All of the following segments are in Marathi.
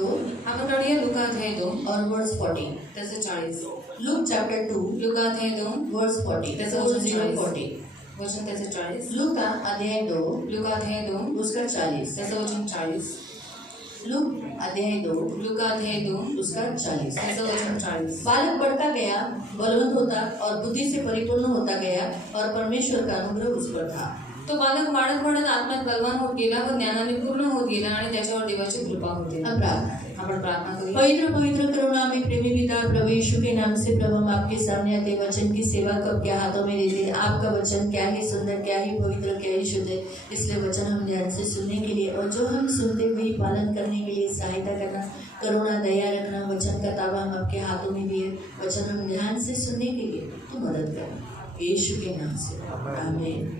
2 आपण काढूया लुका अध्याय 2 और वर्स 40. त्याचं 40. Luke chapter 2 लुका अध्याय 2 verse 40. त्याचं वचन वचन 40. 40. वचन त्याचं 40. लूका अध्याय 2 लुका अध्याय 2 उसका 40. त्याचं वचन 40. लूक अध्याय 2 लुका अध्याय 2 उसका 40. त्याचं वचन 40. बालक बढ़ता गया, बलवंत होता और बुद्धि से परिपूर्ण होता गया और परमेश्वर का अनुग्रह उस पर था. तो बालक वाढत वाढत आत्म्यात बलवान होत गेला व ज्ञानाने पूर्ण होत गेला आणि त्याच्यावर देवाची कृपा होती. हम प्रार्थना करें. आपण प्रार्थना करूया. पवित्र पवित्र करुणा में प्रेमी पिता प्रभु यीशु के नाम से प्रभु हम आपके सामने आते वचन की सेवा को आपके हाथों में देते हैं. आपका वचन क्या ही सुंदर, क्या ही पवित्र, क्या ही शुद्ध है. इसलिए वचन हम ध्यान से सुनने के लिए और जो हम सुनते हुए पालन करने के लिए सहायता करना, करुणा दया रखना. वचन का ताबा हम आपके हाथों में दिए. वचन हम ध्यान से सुनने के लिए तो मदद करना यीशु के नाम से. आमीन.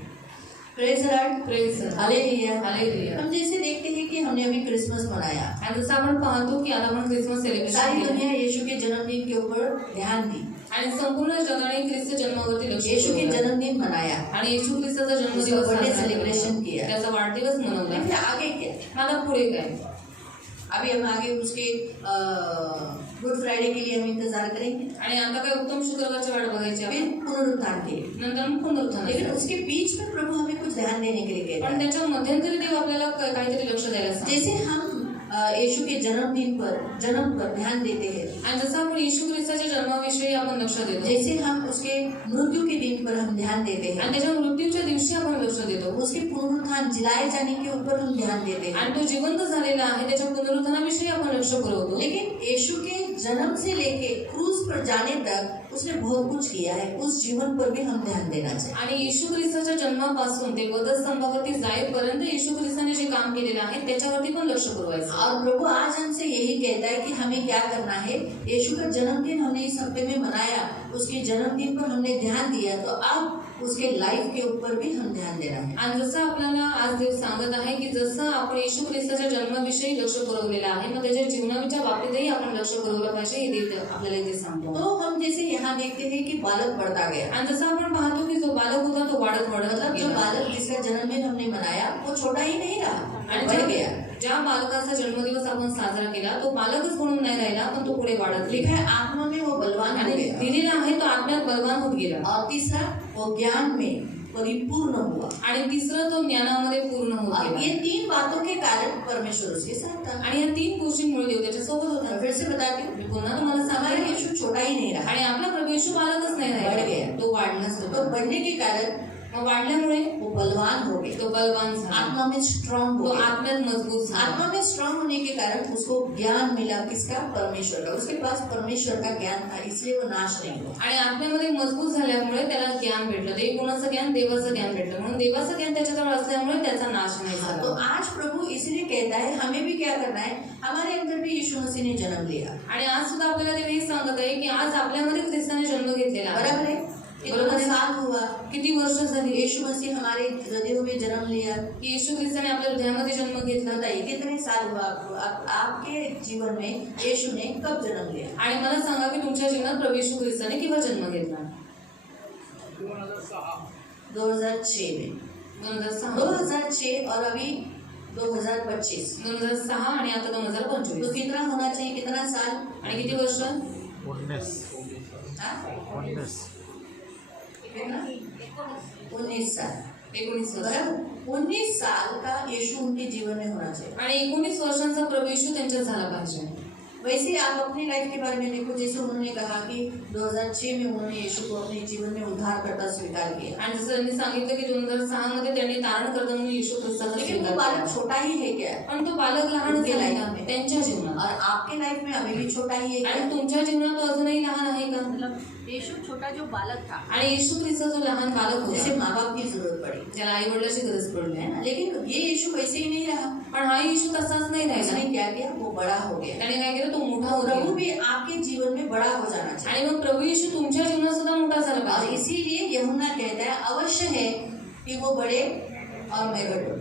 Praise the Lord. Praise hallelujah. Hallelujah. हम जैसे देखते हैं कि हमने अभी क्रिसमस मनाया. आणि जसं आपण पाहतो की आता आपण क्रिसमस सेलिब्रेशन सारी केलं दुनिया यीशु के जन्मदिन के ऊपर ध्यान दी. आणि संपूर्ण जगाने ख्रिस्त जन्मावरती लक्ष यीशु के ठेवलं. जन्मदिन मनाया. आणि येशू ख्रिस्ताचा जन्मदिवस उसका बर्थडे साजरा सेलिब्रेशन केला. किया. त्याचा वाढदिवस मनवला. फिर आगे क्या? मला पुढे काय? अभी हम आगे उसके गुड फ्राइडे के लिए हम इंतजार करेंगे. आणि आता काय उत्तम शुक्रवारची वाट बघायची फिर आपण. पुनरुत्थान के लिए. नंतर मग पुनरुत्थान. लेकिन उसके बीच में प्रभु हमें कुछ ध्यान देने के लिए कहता पण है. त्याच्या मध्यंतरी देव आपल्याला काहीतरी लक्ष द्यायला सांगतो. जैसे हम यीशु के जन्म पर ध्यान देते हैं, आणि जसं आपण येशू ख्रिस्ताच्या जन्माविषयी आपण लक्ष देतो, जैसे हम उसके मृत्यू के दिन पर हम ध्यान देते हैं, आणि त्याच्या मृत्यूच्या दिवशी आपण लक्ष देतो, उसके पुनरुत्थान जिलाए जाने के ऊपर हम ध्यान देते हैं. आणि तो जिवंत झालेला आहे त्याच्या पुनरुत्थानाविषयी आपण लक्ष पुरवतो. लेकिन यीशु के जन्म से लेके क्रूज पर जाने तक उसने बहुत कुछ किया है. उस जीवन पर भी हम ध्यान देना चाहिए. आणि येशू ख्रिस्ताच्या जन्मापासून ते वधस्तंभावरती जाईपर्यंत येशू ख्रिस्ताने जे काम केलेलं आहे त्याच्यावरती पण लक्ष पुरवायचं. और प्रभु आज हमसे यही कहता है कि हमें क्या करना है. यीशु का जन्मदिन हमने इस हफ्ते में मनाया, उसके जन्मदिन पर हमने ध्यान दिया, तो अब उसके लाइफ के ऊपर भी हम ध्यान देना है. आणि जसं आपल्याला आज देव सांगत आहे की जसं आपण येशू ख्रिस्ताच्या जन्माविषयी लक्ष पुरवलेलं आहे, मग त्याच्या जीवनाच्या बाबतीतही आपण लक्ष पुरवलं पाहिजे हे देव आपल्याला इथे सांगतो. तो हम जैसे यहाँ देखते हैं कि बालक बढ़ता गया. आणि जसं आपण पाहतो की जो बालक होता तो वाढत वाढत मतलब जो गेला. बालक जिसका जन्मदिन हमने मनाया वो छोटा ही नहीं रहा, आणि बढ़ गया. ज्या बालकाचा जन्मदिवस आपण साजरा केला तो बालकच म्हणून नाही राहिला, पण तो पुढे वाढत गेला. लिखा है आत्मा में वो बलवान हो आणि गया. दिलेला आहे तो आत्म्यात बलवान होत गेला. और तीसरा वो ज्ञान में परिपूर्ण हुआ. आणि तिसरं तो ज्ञानामध्ये पूर्ण होत अब गेला. ये 3 बातों के कारण परमेश्वर उसके साथ था. आणि या 3 गोष्टींमुळे देव त्याच्या सोबत होता. फिर से बताती हूँ, मी पुन्हा तुम्हाला हमारा सांगेन, यीशु छोटा ही नहीं रहा. आणि आपला प्रभू येशू बालकच नाही वाढ राहिला, गया. तो वाढलाच तो होता. बढ़ने के कारण मग वाढल्यामुळे वो बलवान हो गए. तो बलवान झाला, आत्मा में स्ट्रांग तो हो गए. आत्म्यात मजबूत झाला. आत्मा में स्ट्रांग होने के कारण उसको ज्ञान मिला. किसका? परमेश्वर का. उसके पास परमेश्वर का ज्ञान था, इसलिए वो नाश नहीं हुआ. आणि आत्म्यामध्ये मजबूत झाल्यामुळे त्याला ज्ञान भेटलं. ते कोणाचं ज्ञान? देवाचं ज्ञान भेटलं. म्हणून देवाचं ज्ञान त्याच्याजवळ असल्यामुळे त्याचा नाश नाही तो झाला. आज प्रभु इसलिए कहता है हमें भी क्या करना है. हमारे अंदर भी यीशु मसीह ने जन्म लिया. आणि आज सुद्धा आपल्याला देव हे सांगत आहे की आज आपल्यामध्ये ख्रिस्ताने जन्म घेतलेला आहे. बराबर है. इतना बरोबर है. साल हुआ किती वर्ष झाली यीशु मसीह हमारे हृदयों में जन्म लिया. की येशू ख्रिस्ताने आपल्या हृदयामध्ये जन्म घेतला. बताइए कितने साल हुआ आपको. आपके जीवन में यीशु ने कब जन्म लिया. आणि मला सांगा की तुमच्या जीवनात प्रभू येशू ख्रिस्ताने केव्हा जन्म घेतला? 2006 में. 2006 2006 और अभी 2025. 2006 आणि आता तो 2025. कितना होना चाहिए. कितना साल. आणि किती वर्ष? 19 साल. 19 वर्ष. बराबर. 19 साल का यीशु उनके जीवन में होना चाहिए. आणि 19 वर्षांचा प्रभू येशू त्यांच्यात झाला पाहिजे. वैसे आप अपनी लाइफ के बारे में देखो. जैसे उन्होंने कहा कि 2006 में उन्होंने यीशु को अपने जीवन में उद्धारकर्ता स्वीकार किया. आणि जसं त्यांनी सांगितलं की 2006 मध्ये त्यांनी तारणकर्ता म्हणून येशू ख्रिस्ताचा लेकिन वो स्वीकार बालक केला. छोटा ही है क्या. पण तो बालक लहान उनके झाला लाईफ में. त्यांच्या जीवनात. और आपके लाइफ में अभी भी छोटा ही है क्या. आणि तुमच्या जीवनात तो अजूनही लहान आहे का? मतलब यीशु छोटा जो बालक था, आणि येशू ख्रिस्त जो लहान बालक जैसे होता माँ बाप की जरूरत पड़ी ज्याला आई वडिलाची गरज पडली है ना. लेकिन ये यीशु वैसे ही नहीं रहा. पण हा येशू तसाच नाही राहिला. उसने क्या किया. वो बड़ा हो गया. त्याने काय केलं? तो मोठा हो प्रभु गेला. भी आपके जीवन में बड़ा हो जाना चाहिए. आणि मग प्रभू येशू तुमच्या जीवनात सुद्धा मोठा झाला और पाहिजे. इसीलिए यूहन्ना कहता है अवश्य है कि वो बड़े और मैं घटूं.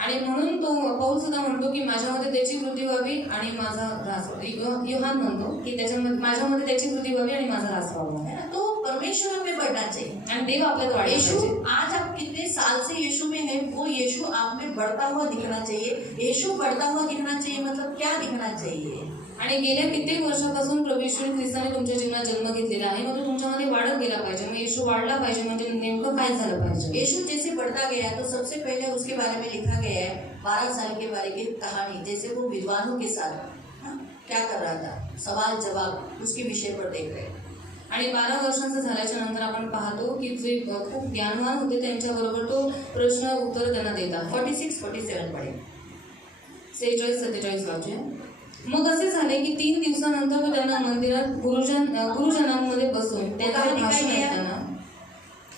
आणि म्हणून तो पौल सुद्धा म्हणतो की माझ्यामध्ये त्याची वृद्धी व्हावी आणि माझा ऱ्हास व्हावा. योहान म्हणतो की त्याच्यामध्ये माझ्यामध्ये त्याची वृद्धी व्हावी आणि माझा ऱ्हास व्हावा. है ना. तो परमेश्वर हमें बढ़ना चाहिए। आणि देव आपल्यात वाढला यीशु, पाहिजे. आज आप कितने साल से यीशु में है, वो यीशु आप में बढ़ता हुआ दिखना चाहिए। यीशु बढ़ता हुआ दिखना चाहिए मतलब क्या दिखना चाहिए? आणि गेल्या कित्येक वर्षापासून प्रभू येशू ख्रिस्ताने तुमच्या जीवनात जन्म घेतलेला आहे, मग तो तुमच्यामध्ये वाढत गेला पाहिजे. मग येशू वाढला पाहिजे म्हणजे नेमकं काय झालं पाहिजे? यीशु जैसे बढ़ता गया तो सबसे पहले उसके बारे में लिखा गया है 12 साल के बारे की कहानी, जैसे वो विद्वानों के साथ क्या कर रहा था, सवाल जवाब उसके विषय पर देख रहे हैं। आणि 12 वर्षांचं झाल्याच्या नंतर आपण पाहतो की जे खूप ज्ञानवान होते त्यांच्याबरोबर तो प्रश्न उत्तर त्यांना देत आहे. 46-47 पढ़े. 46-47 वाचे. मग असे झाले की 3 दिवसानंतर तो त्यांना मंदिरात गुरुजनांमध्ये बसून त्यांचे भाषण ऐकताना.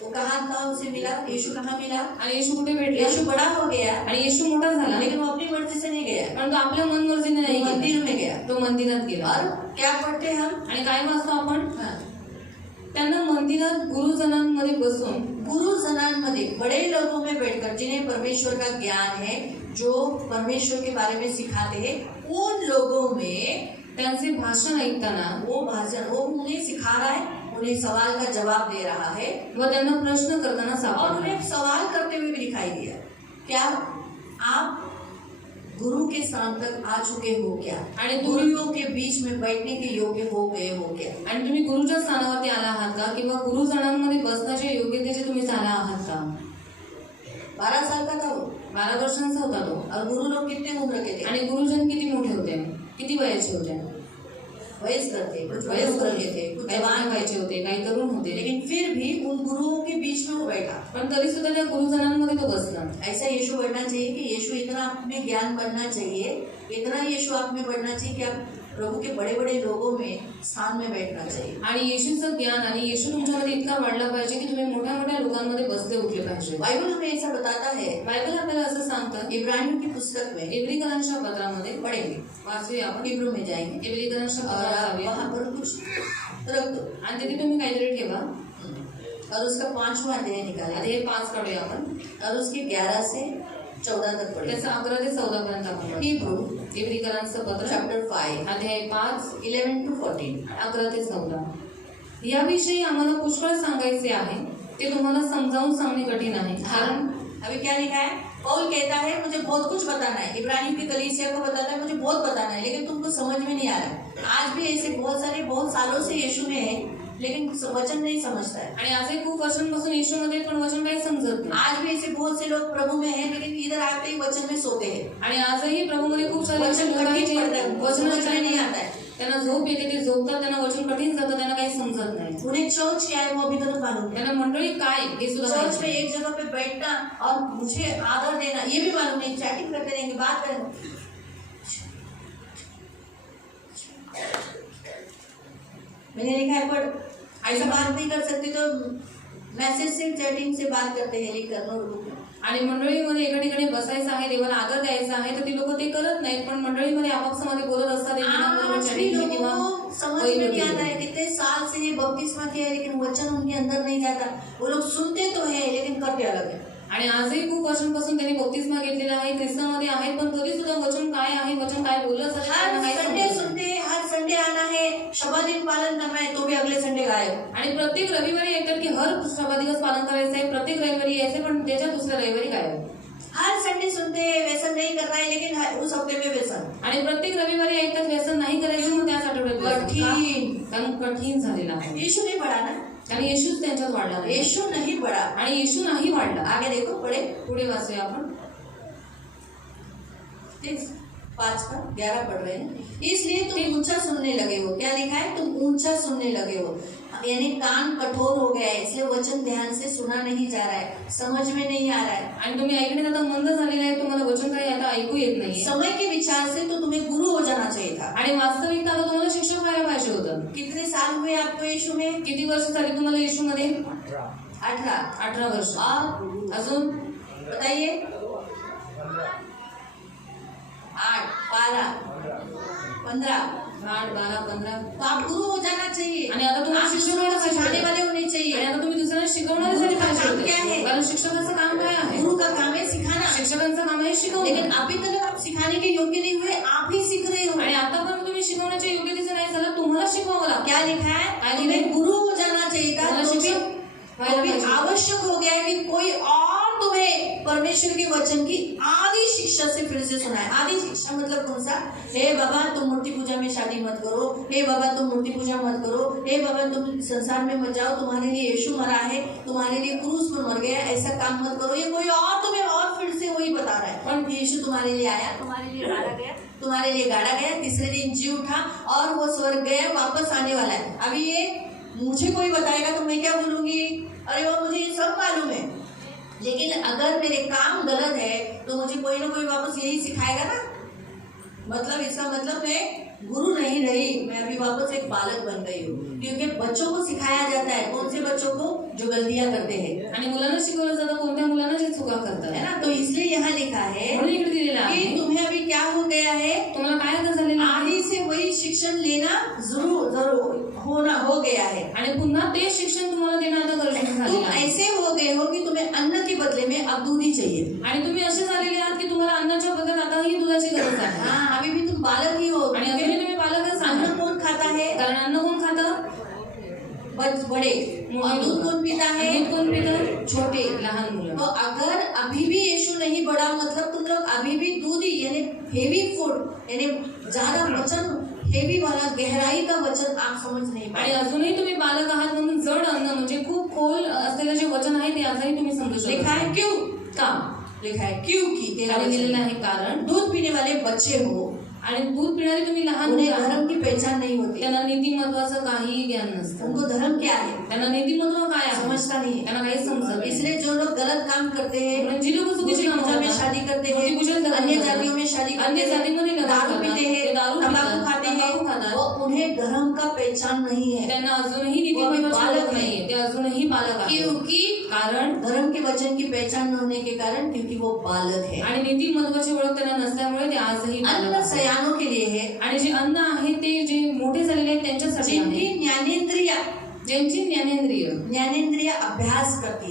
वो कहाँ था, उसे मिला, यीशु कहाँ मिला? आणि येशू कुठे भेटले? यीशु बड़ा हो गया आणि येशू मोठा झाला, लेकिन वो अपनी मर्जी से नहीं गया, पण तो आपल्या मनमर्जीने नाही गेला. मंदिर में गया. तो मंदिरात गेला. और क्या पढ़ते हम? आणि काय वाचतो आपण? हाँ, त्यांना मंदिरात गुरुजनांमध्ये बसून, गुरुजनांमध्ये बड़े लोगों में बैठकर जिन्हें परमेश्वर का ज्ञान है, जो परमेश्वर के बारे में सिखाते हैं, उन लोगों में त्यांचे भाषण ऐकताना वो भाषण, वो उन्हें सिखा रहा है, उन्हें सवाल का जवाब दे रहा है व त्यांना प्रश्न करताना और सापडला. उन्हें सवाल करते हुए भी दिखाई दिया, क्या आप गुरु के स्थान तक आ चुके हो क्या? आणि गुरुओं के बीच में बैठने के योग्य हो गए हो क्या? आणि तुम्ही गुरुच्या स्थानावरती आला आहात का, किंवा गुरुजनांमध्ये बसण्याच्या योग्यतेचे तुम्ही झाला आहात का? 12 साल का था वो 12 वर्षांचा होता तो. और गुरु लोग कितने उम्र के थे? आणि गुरुजन किती मोठे होते, किती वयाचे होते? वयस्कर थे, कुछ वयस्कर थे, कुछ काही जवान थे, व्हायचे होते, काही तरुण होते. लेकिन फिर भी उन गुरुओं के बीच में वो बैठा। पण तरी सुद्धा त्या गुरुजनांमध्ये तो बसला. ऐसा यीशु बढ़ना चाहिए कि यीशु इतना आप में ज्ञान बढ़ना चाहिए, इतना यीशु आप में बढ़ना चाहिए कि आप प्रभु के बड़े बड़े लोगों में स्थान में बैठना चाहिए। आणि येशूचं ज्ञान आणि येशू तुमच्यामध्ये इतका वाढला पाहिजे की तुम्ही मोठ्या मोठ्या लोकांमध्ये बसले उठले पाहिजे. बाइबल हमें ऐसा बताता है। बायबल आपल्याला असं सांगतं. इब्रानियों की पुस्तक में इब्रिकरांच्या पत्रामध्ये पढ़ेंगे, वाचूया आपण. हिब्रू में जाएंगे इब्रिकरांच्या और पत्रात आप जाऊया. वहाँ पर कुछ रख दो आणि तिथे तुम्ही काहीतरी ठेवा. और उसका 5वां अध्याय निकालें आता हे 5 काढूया आपण. और उसके 11 से 14 तक पढ़ेंगे। त्याचं 11 ते 14 पर्यंत आपण. हिब्रू इब्रिकरांचं पत्र चैप्टर 5 अध्याय 5 11 to 14। 11 ते 14. याविषयी आम्हाला पुष्कळ सांगायचे आहे, ते तुम्हाला समजावून सांगणे कठीण आहे. कारण अभी क्या लिखा है? पौल कहता है मुझे बहुत कुछ बताना है, इब्रानियों की कलीसिया को बताता है मुझे बहुत बताना है, लेकिन तुमको समझ में नहीं आ रहा है। आज भी ऐसे बहुत सालों से यीशु में है, लेकिन वचन नहीं समझता है। आणि आजही खूप वर्षांपासून येशूमध्ये पण वचन काही समजत नाही. आज भी ऐसे बहुत से लोग प्रभु में हैं, लेकिन इधर आते ही वचन में सोते हैं। आणि आजही प्रभूमध्ये खूप सारे वचन लोक आहेत कठीण पड़ता है, जे समझ में नहीं वचन आता है। त्यांना झोप येते, ते झोपतात, त्यांना वचन कठीण जातं, त्यांना काही समजत नाही. उन्हें चर्च क्या है वो अभी तक मालूम नहीं। त्यांना मंडळी काय हे सुद्धा चर्च माहित में नाही. एक जगह पे बैठना और मुझे आदर देना ये भी मालूम नहीं। चैटिंग करते रहेंगे, बात करेंगे, मैंने लिखा है पर ऐसा बात नहीं कर सकते तो मैसेज से चैटिंग से बात करते हैं, लिख कर नोटबुक में। आणि मंडळीमध्ये एका ठिकाणी बसायचं आहे, देवाला आदर द्यायचा आहे, तर ती लोक ते करत नाहीत, पण मंडळीमध्ये आपापसामध्ये बोलत असतात एकमेकांबरोबर आज भी chatting लोगों किंवा को समझ में नहीं आता है, कितने साल से ये बपतिस्मा किया है लेकिन वचन उनके अंदर नहीं जाता। वो लोग सुनते तो है लेकिन करते अलग है। आणि आजही खूप वर्षांपासून त्यांनी बपतिस्मा घेतलेला आहे, ख्रिस्तामध्ये आहेत, पण तरी सुद्धा वचन काय आहे, वचन काय बोललं जातं हर त्यांना काही संडे समजत नाही. सुनते हैं, हर संडे आना है, शबा दिन पालन करना है, तो भी अगले संडे गायब। आणि प्रत्येक रविवारी येतात की हर शबा दिवस पालन करायचं आहे, प्रत्येक रविवारी यायचं, पण त्याच्या दुसऱ्या रविवारी गायब. हर संडे सुनते हैं व्यसन नहीं करना है, लेकिन उस हफ्ते में व्यसन। आणि प्रत्येक रविवारी ऐकतात व्यसन नाही करायचं, मग त्याच आठवड्यात व्यसन. कठीण। का? कारण कठीण झालेला आहे. यीशु नहीं बढ़ा ना, आणि येशूच त्यांच्यात वाढला नाही. यीशु नहीं बढ़ा। आणि येशू नाही वाढला. आगे देखो, पढ़े पुढे वाचूया आपण. 5 का 11 पढ़ रहे हैं। इसलिए तुम ऊंचा सुनने लगे हो। क्या लिखा है? तुम ऊंचा सुनने लगे हो, यानी कान कठोर हो गया है, इसलिए वचन ध्यान से सुना नहीं जा रहा है, समझ में नहीं आ रहा है। आणि तुम्ही ऐकण्यात आता मंद झालेले आहे, तुम्हाला वचन काही आता ऐकू येत नाही. समय के विचार से तो तुम्हें गुरु हो जाना चाहिए था। आणि वास्तविकता आता तुम्हाला शिक्षक व्हायला पाहिजे होतं. कितने साल हुए आपको यीशु में? किती वर्ष झाली तुम्हाला येशूमध्ये? 18 वर्ष. और अजून बताइए 8 12 15 8 12 15. तो आप गुरु हो जाना चाहिए। आणि आता तुम्हाला आप शिक्षक व्हायला पाहिजे सिखाने होतं. वाले होने आणि चाहिए। आता तुम्ही दुसऱ्याला शिकवणारे झाले पाहिजे गुरु का काम क्या होते. है? कारण शिक्षकाचं काम काय आहे? गुरु का काम है सिखाना, शिक्षकांचं काम आहे शिकवणं. लेकिन अभी तक आप सिखाने के योग्य नहीं हुए, आप ही सीख रहे हो। आणि आतापर्यंत तुम्ही शिकवण्याच्या योग्यतेचं नाही झालं, तुम्हाला शिकवावं लागतं. क्या लिखा है? काय तुम्हें लिहिलंय? गुरु हो जाना चाहिए था, परमेश्वर के वचन की आधी शिक्षा से फिर से सुनाए। आधी शिक्षा मतलब कौन सा? हे बाबा तुम मूर्ति पूजा में शादी मत करो, हे बाबा तुम मूर्ति पूजा मत करो, हे बाबा तुम संसार में मत जाओ, तुम्हारे लिए यीशु मरा है, तुम्हारे लिए क्रूस पर मर गया, ऐसा काम मत करो। ये कोई और तुम्हें और फिर से वही बता रहा है। और यीशु तुम्हारे लिए आया, तुम्हारे लिए गाड़ा गया, तुम्हारे लिए गाड़ा गया, तीसरे दिन जी उठा और वो स्वर्ग गया, वापस आने वाला है। अभी ये मुझे कोई बताएगा तो मैं क्या बोलूंगी? अरे वो मुझे ये सब मालूम है, लेकिन अगर मेरे काम गलत है तो मुझे कोई ना कोई वापस यही सिखाएगा ना। मतलब इसका मतलब मैं गुरु नहीं रही, मैं अभी वापस एक बालक बन गई हूँ। क्योंकि बच्चों को सिखाया जाता है, कौन से बच्चों को? जो गलतियां करते हैं। आणि मुलांना शिकवलं जातं कोणत्या मुलांना जे चुका करतात है ना, तो इसलिए यहाँ लिखा है म्हणून इकडे दिलेलं कि आहे तुम्हें अभी क्या हो गया है, तुम्हाला काय आता झालेलं आहे आधी से वही शिक्षण लेना जरूर होना हो गया है। आणि पुन्हा ते शिक्षण तुम्हाला देणं आता गरजेचं तुम झालेलं आहे ऐसे हो गए हो कि तुम्हें अन्न के बदले में अब दूध ही चाहिए। आणि तुम्ही असे झालेले आहात की तुम्हाला अन्नाच्या बदल्यात आता ही दुधाची गरज आहे हाँ, अभी भी तुम बालक ही हो। आणि अजूनही तुम्ही पालकच अन्न आहात कौन खाता है? कारण अन्न कोण खातं? बड़े। और दूध कौन पीता है? दूध कोण पितं? छोटे। लहान मुलं। तो अगर अभी भी यीशु नहीं बढ़ा, मतलब तुम लोग अभी भी दूध ही यानी हेवी फूड यानी ज्यादा वचन हेवी वाला गहराई का वचन आप समझ नहीं आणि पाए। अजूनही तुम्ही बालक आहात म्हणून जड अन्न म्हणजे खूप खोल असलेलं जे वचन आहे ते आजही तुम्ही समजू शकता। लिखा है क्यों? का लिखा है क्योंकि तेरा आणि दिलेलं वचन आहे कारण दूध पीने वाले बच्चे हो, आणि दूध पिणारे तुम्ही लहान उन्हें मुलं आहात, धर्म की पहचान नहीं होती। त्यांना नीतिमत्वाचं काही ज्ञान नसतं, उनको धर्म क्या है त्यांना नीतिमत्व काय आहे समझता नहीं है। त्यांना काहीच समजत नाही। इसलिए जो लोग गलत काम करते हैं, म्हणून जी लोक चुकीची मूर्ति कामं पूजा में करतात, शादी करते मूर्ति पूजन हैं, करतात, अन्य जातियों में शादी करते अन्य हैं, जातीमध्ये लग्न दारू करतात, पीते ते हैं, दारू तंबाकू पितात, खाते तंबाखू हैं, खातात, वो उन्हें धर्म का पहचान नहीं है। त्यांना अजूनही वो अभी नीतिमत्वाची बालक ओळख नाहीये, ते अजूनही बालक आहेत। क्योंकि कारण धर्म के वचन की पहचान न होने के कारण, क्योंकि वो बालक है। आणि नीतिमत्वाची ओळख त्यांना नसल्यामुळे ते आजही बालक अन्न आहेत। सयानों के लिए है, आणि जे अन्न आहे ते जे मोठे झालेले आहेत त्यांच्यासाठी जिनकी आहे, ज्ञानेंद्रिया ज्यांची ज्ञानेंद्रिय अभ्यास करते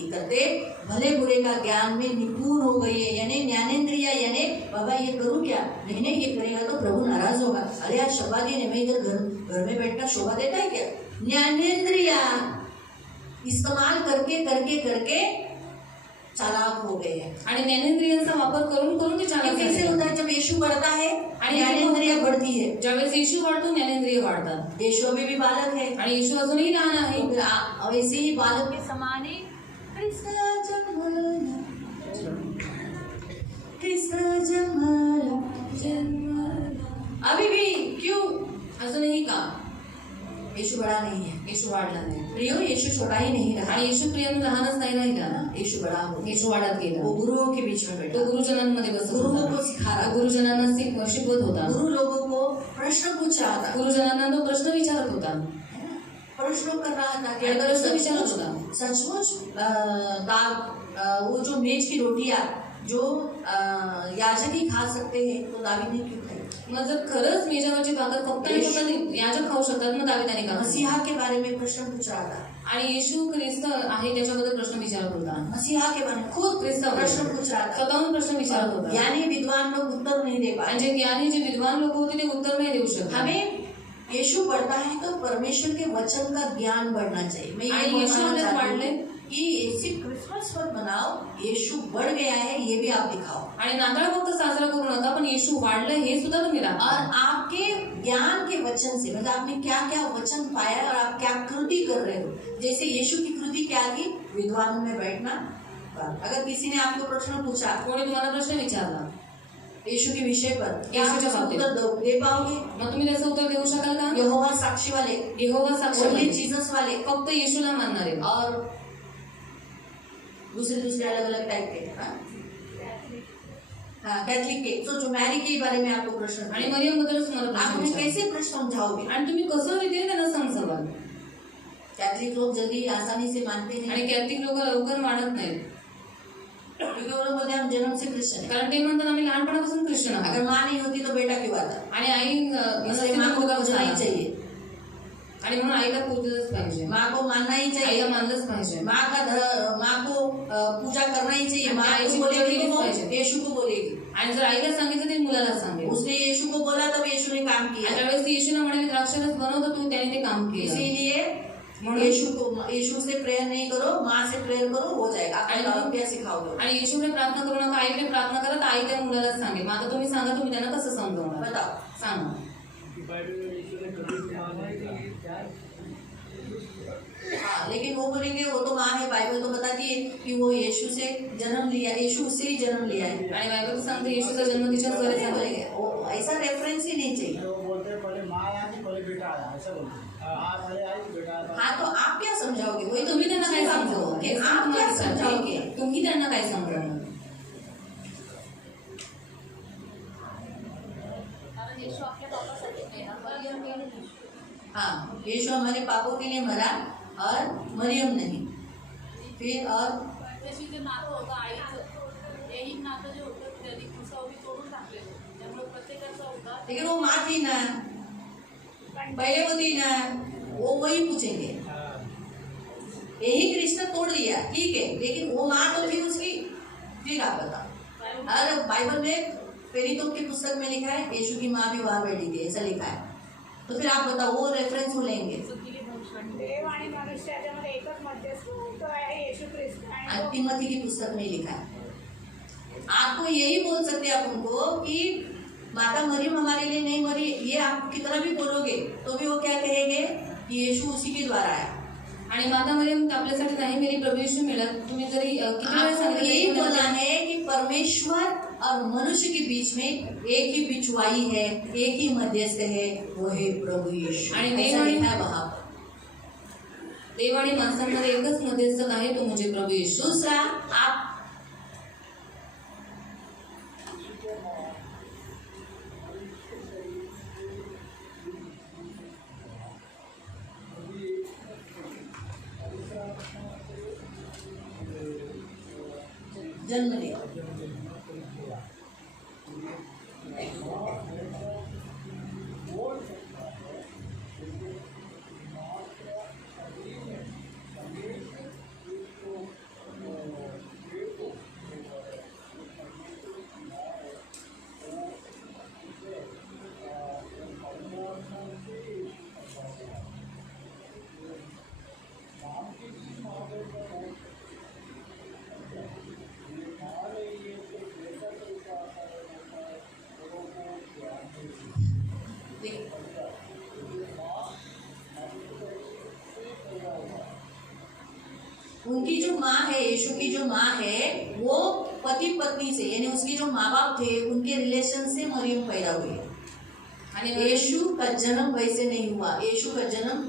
भले बुरे का ज्ञान में निपुण हो गई है। यानी ज्ञानेंद्रिय यानी बाबा ये करूँ क्या, नहीं ये करेगा तो प्रभु नाराज होगा, अरे आज शोभा दिन है, मैं इधर घर में बैठकर शोभा देता है क्या? ज्ञानेंद्रिय इस्तेमाल करके करके करके चालाक हो गए हैं। आणि ज्ञानेंद्रियांचा वापर करून करून ते चालक कैसे झाले। होता है? जब यीशु बढ़ता है आणि ज्ञानेंद्रिय बढ़ती है। ज्यावेळेस येशू वाढतो ज्ञानेंद्रिय वाढतात, यीशु अभी भी बालक है आणि येशू अजूनही लहान आहे। तो फिर वैसे ही बालक के समान ही कृष्ण जन्मला, कृष्ण जन्मला। अभी भी क्यों? अजूनही का? यीशु बड़ा नहीं है। येशू वाढला नाही प्रियो, यीशु छोटा ही नहीं रहा, आणि येशू प्रियानं लहानच नाही राहिला ना, यीशु बड़ा हो गया। येशू वाढत गेला। वो गुरुओं के बीच में तो बैठा, गुरुजनांमध्ये बसत गुरुओं होता, को सिखा रहा, गुरुजनांना शिकवत होता, गुरु लोगों को प्रश्न पूछ रहा था, गुरुजनांना तो प्रश्न विचारत होता, प्रश्न कर रहा था कि आणि अगर प्रश्न विचारत होता सचमुच वो जो मेज की रोटियां जो याजक ही खा सकते हैं तो दावीद ने क्यों खाई? मग जर खरंच मेजावरची भाकर फक्त आणि फक्त याजक खाऊ शकतात मग दाविदाने का खाल्ली? मसीहा के बारे में प्रश्न पूछ रहा था, आणि येशू ख्रिस्त आहे त्याच्याबद्दल प्रश्न विचारत होता, मसीहा के बारे में खुद ख्रिस्त प्रश्न पूछ रहा था। स्वतःहून प्रश्न विचारत होता, यानी विद्वान लोग उत्तर नहीं दे पाए। आणि जे ज्ञानी जे विद्वान लोक होते ते उत्तर नाही देऊ शकत। हमें यीशु बढ़ता है तो परमेश्वर के वचन का ज्ञान बढ़ना चाहिए। मैं ये आणि येशू बोलना मध्ये चाहती वाढले हूँ कि ऐसी क्रिसमस मत मनाओ, यीशु बढ़ गया है ये भी आप दिखाओ, आणि नाताळ फक्त साजरा करू नका पण येशू वाढलं हे सुद्धा तुम्ही दाखवा। और आपके ज्ञान के वचन से मतलब आपने क्या क्या वचन पाया और आप क्या कृति कर रहे हो। जैसे यीशु की कृति क्या थी? विद्वानों में बैठना। अगर किसी ने आपको प्रश्न पूछा कोणी तुम्हाला प्रश्न विचारला यीशु के विषय पर, क्या आप यीशुच्या उसका बाबतीत उत्तर दे पाओगे? मग तुम्ही त्याचं उत्तर देऊ शकाल का? यहोवा साक्षी वाले, यहोवा साक्षी ओनली आहे, जीसस वाले फक्त येशूला मानणारे और दूसरे अलग अलग टाइप के, हाँ कैथलिक के, तो जो मैरी के बारे में आपको प्रश्न आणि मरियमबद्दल तुम्हाला आप प्रश्न उन्हें विचारला। कैसे प्रश्न समझाओगे? आणि तुम्ही कसं रीतीने त्यांना समजवाल? कैथलिक लोग जल्दी आसानी से मानते नहीं आणि कॅथलिक लोक लवकर मानत नाहीत, क्योंकि वो लोग बोलते हैं हम जन्म से क्रिश्चियन है। कारण ते म्हणतात आम्ही लहानपणापासून ख्रिश्चन आहोत, अगर माँ नहीं होती तो बेटा क्यों आता? आणि आई इसलिए माँ को पूजना ही चाहिए, आणि म्हणून आईला पूजलंच पाहिजे, माँ को मानना ही चाहिए, आईला मानलंच पाहिजे, माँ को पूजा करना ही चाहिए। माँ आई को की पूजा बोलेगी केलीच तो वो पाहिजे। यीशु को बोलेगी, आणि जर आईला सांगितलं ते मुलाला सांगेल। उसने यीशु को बोला तब यीशु ने काम किया। त्यावेळेस ती येशूने म्हणाली द्राक्षारस बनवतो तू, त्याने ते काम केलं। इसीलिए यीशु से प्रेयर नहीं करो, माँ से प्रेयर करो, हो जाएगा। आप क्या सिखाओगे? आणि येशूकडे प्रार्थना करू नका, आईकडे प्रार्थना करा, तर आई त्या मुलालाच सांगेल। मग आता तुम्ही सांगा, तुम्ही त्यांना कसं समजवणार? बताओ, सांगा। हाँ, लेकिन वो बोलेंगे वो तो माँ है, बाइबल तो बताती है कि वो यीशु से जन्म लिया, यीशु से ही जन्म लिया है। आणि बायबल सांगते येशूचा जन्म तिच्याच घरी झाला। बोलेंगे वो ऐसा रेफरेंस ही नहीं चाहिए। वो बोलते हैं पहले माँ आया कि पहले बेटा आया, ऐसा बोलते हैं। हाँ, पहले आई बेटा आया। हाँ, तो आप क्या समझाओगे? वही तुम्ही त्यांना काय समजावं? कि आप क्या समझाओगे? तुम्ही त्यांना काय समजावणार? हाँ, यीशु हमारे पापों के लिए मरा और मरियम नहीं। फिर और जे नातं होतं आईचं, तेही नातं जे होतं त्यांनी कुसावरी तोडून टाकलेलं, त्यामुळे प्रत्येकाचा होता। लेकिन वो माँ थी ना, पहले वो थी ना, वो वही पूछेंगे। यही रिश्ता तोड़ दिया, ठीक है, लेकिन वो माँ तो थी उसकी। फिर आप बताओ, और बाइबल में प्रेरितों की पुस्तक में लिखा है यीशु की माँ भी वहाँ बैठी थी, ऐसा लिखा है। तो फिर आप बताओ, वो रेफरेंस वो लेंगे। देव आणि मनुष्याच्यामध्ये एकच मध्यस्थ तो आहे येशू ख्रिस्त आणि तो तिमोथी की पुस्तक में लिखा है। आपको यही बोल सकते हैं आप उनको कि माता मरियम हमारे लिए नहीं मरी, ये आप कितना भी बोलोगे तो भी वो क्या कहेंगे कि यीशु उसी के द्वारा आया। आणि माता मरियम आपल्यासाठी नाही मेरी, प्रभू येशू मेला। तुम्ही जरी किती वेळा आपको सांगितलं यही तरी बोलना है कि परमेश्वर और मनुष्य के बीच में एक ही बिचवाई है, एक ही मध्यस्थ है, वो है प्रभु यीशु। आणि ऐसा लिखा है वहाँ पर। देव आणि माणसांमध्ये एकच मध्यस्थ आहे, तो म्हणजे प्रभू येशू। दूसरा, आप जन्म लिया, उनकी जो माँ है, यीशु की जो माँ है, वो पति पत्नी से, यानी उसके जो माँ बाप थे उनके रिलेशन से मरियम पैदा हुई है। आणि यीशु का जन्म वैसे नहीं हुआ, यीशु का जन्म